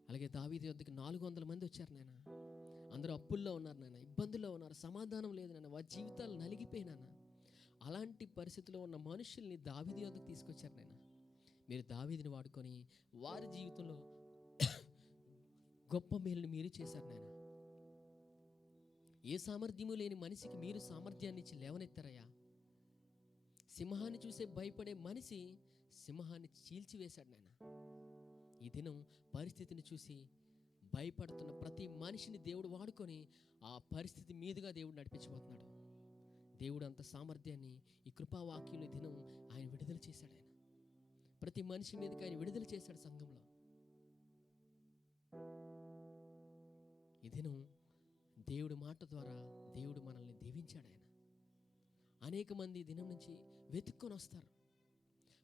అలాగే దావీదు వద్దకు 400 మంది వచ్చారు నాయన. అందరూ అప్పుల్లో ఉన్నారు నాయన, ఇబ్బందుల్లో ఉన్నారు, సమాధానం లేదు నాయన, వారి జీవితాలు నలిగిపోయినాయన. అలాంటి పరిస్థితిలో ఉన్న మనుషుల్ని దావీదు వద్దకు తీసుకొచ్చారు నాయన. మీరు దావీదుని వాడుకొని వారి జీవితంలో గొప్ప మేలుని మీరు చేశారు నాయన. ఏ సామర్థ్యము లేని మనిషికి మీరు సామర్థ్యాన్ని ఇచ్చి లేవనెత్తారయ్యా. సింహాన్ని చూసే భయపడే మనిషి సింహాన్ని చీల్చివేశాడు నాయన. ఈ దినం పరిస్థితిని చూసి భయపడుతున్న ప్రతి మనిషిని దేవుడు వాడుకొని ఆ పరిస్థితి మీదుగా దేవుడు నడిపించబోతున్నాడు. దేవుడు అంత సామర్థ్యాన్ని ఈ కృపావాక్యులు దినం ఆయన విడుదల చేశాడు. ఆయన ప్రతి మనిషి మీదకి ఆయన విడుదల చేశాడు సంఘంలో. ఈ దినం దేవుడి మాట ద్వారా దేవుడు మనల్ని దీవించాడు. ఆయన అనేక మంది దినం నుంచి వెతుక్కొని వస్తారు.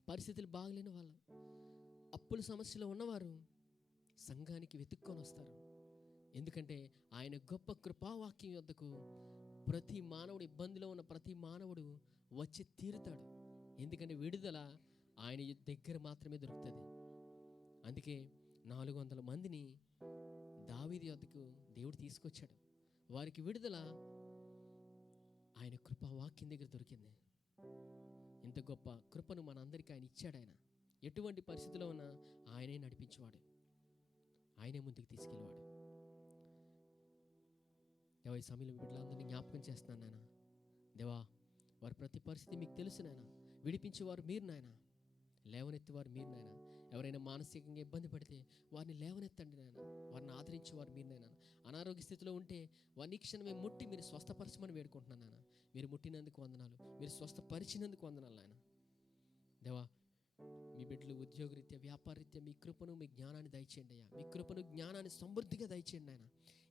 పరిస్థితులు బాగలేని వాళ్ళు, అప్పుల సమస్యలో ఉన్నవారు సంఘానికి వెతుక్కొని వస్తారు. ఎందుకంటే ఆయన గొప్ప కృపావాక్యం యొద్దకు ప్రతి మానవుడు, ఇబ్బందిలో ఉన్న ప్రతి మానవుడు వచ్చి తీరుతాడు. ఎందుకంటే విడుదల ఆయన దగ్గర మాత్రమే దొరుకుతుంది. అందుకే 400 మందిని దావీదు యొద్దకు దేవుడు తీసుకొచ్చాడు. వారికి విడుదల ఆయన కృపావాక్యం దగ్గర దొరికింది. ఇంత గొప్ప కృపను మనందరికీ ఆయన ఇచ్చాడు. ఆయన ఎటువంటి పరిస్థితిలో ఉన్నా ఆయనే నడిపించేవాడు, ఆయనే ముందుకు తీసుకెళ్ళేవాడు. దేవా, ఈ సమయంలో బిడ్డలందరినీ జ్ఞాపకం చేస్తున్నాను నాయన. దేవా, వారి ప్రతి పరిస్థితి మీకు తెలుసు నాయన. విడిపించేవారు మీరు నాయన, లేవనెత్తేవారు మీరు నాయన. ఎవరైనా మానసికంగా ఇబ్బంది పడితే వారిని లేవనెత్తండి నాయన. వారిని ఆదరించేవారు మీరు నాయన. అనారోగ్య స్థితిలో ఉంటే వారిని క్షణమే ముట్టి మీరు స్వస్థపరచమని వేడుకుంటున్నాను నాయన. మీరు ముట్టినందుకు వందనాలు, మీరు స్వస్థపరిచినందుకు వందనాలు నాయన. దేవా, మీ బిడ్డలు ఉద్యోగరీత్యా, వ్యాపారరీత్యా మీ కృపను, మీ జ్ఞానాన్ని దయచేయండి అయ్యా. మీ కృపను, జ్ఞానాన్ని సమృద్ధిగా దయచేయండి నాయన.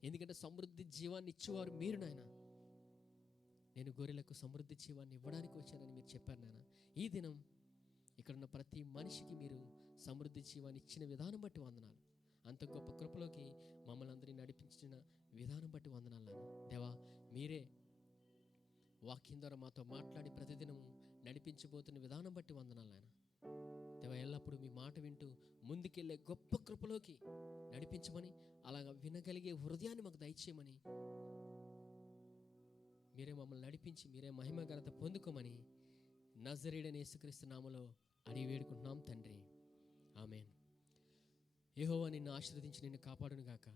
ఎందుకంటే సమృద్ధి జీవాన్ని ఇచ్చేవారు మీరు నాయన. నేను గొర్రెలకు సమృద్ధి జీవాన్ని ఇవ్వడానికి వచ్చానని మీరు చెప్పారు నాయన. ఈ దినం ఇక్కడున్న ప్రతి మనిషికి మీరు సమృద్ధి జీవాన్ని ఇచ్చిన విధానం బట్టి వందనాలు. అంత గొప్ప కృపలోకి మమ్మల్ని అందరినీ నడిపించిన విధానం బట్టి వందనాలు నాయన. దేవా, మీరే వాక్యం ద్వారా మాతో మాట్లాడి ప్రతిదినం నడిపించబోతున్న విధానం బట్టి వందనాలు నాయన. దేవా, ఎల్లప్పుడూ మీ మాట వింటూ ముందుకెళ్ళే గొప్ప కృపలోకి నడిపించమని, అలాగా వినగలిగే హృదయాన్ని మాకు దయచేయమని, మీరే మమ్మల్ని నడిపించి మీరే మహిమ ఘనత పొందుకోమని నజరేయుడైన యేసుక్రీస్తు నామములో అడిగి వేడుకుంటున్నాం తండ్రి. ఆమేన్. యెహోవా నిన్ను ఆశీర్వదించి నిన్ను కాపాడును గాక.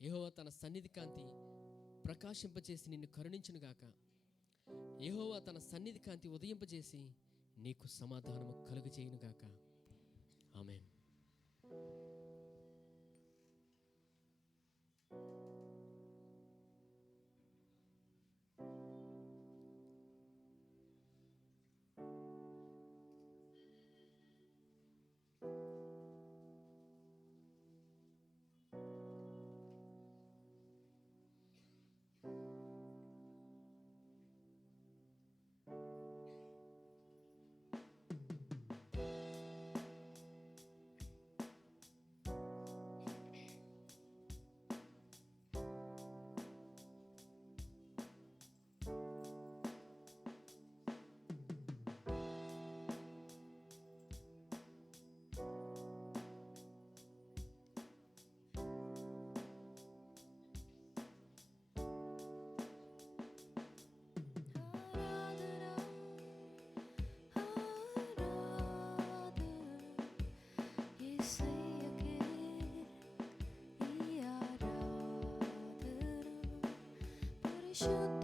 యెహోవా తన సన్నిధి కాంతి ప్రకాశింపచేసి నిన్ను కరుణించును గాక. యెహోవా తన సన్నిధి కాంతి ఉదయింపజేసి నీకు సమాధానము కలుగజేయును గాక. ఆమేన్. Should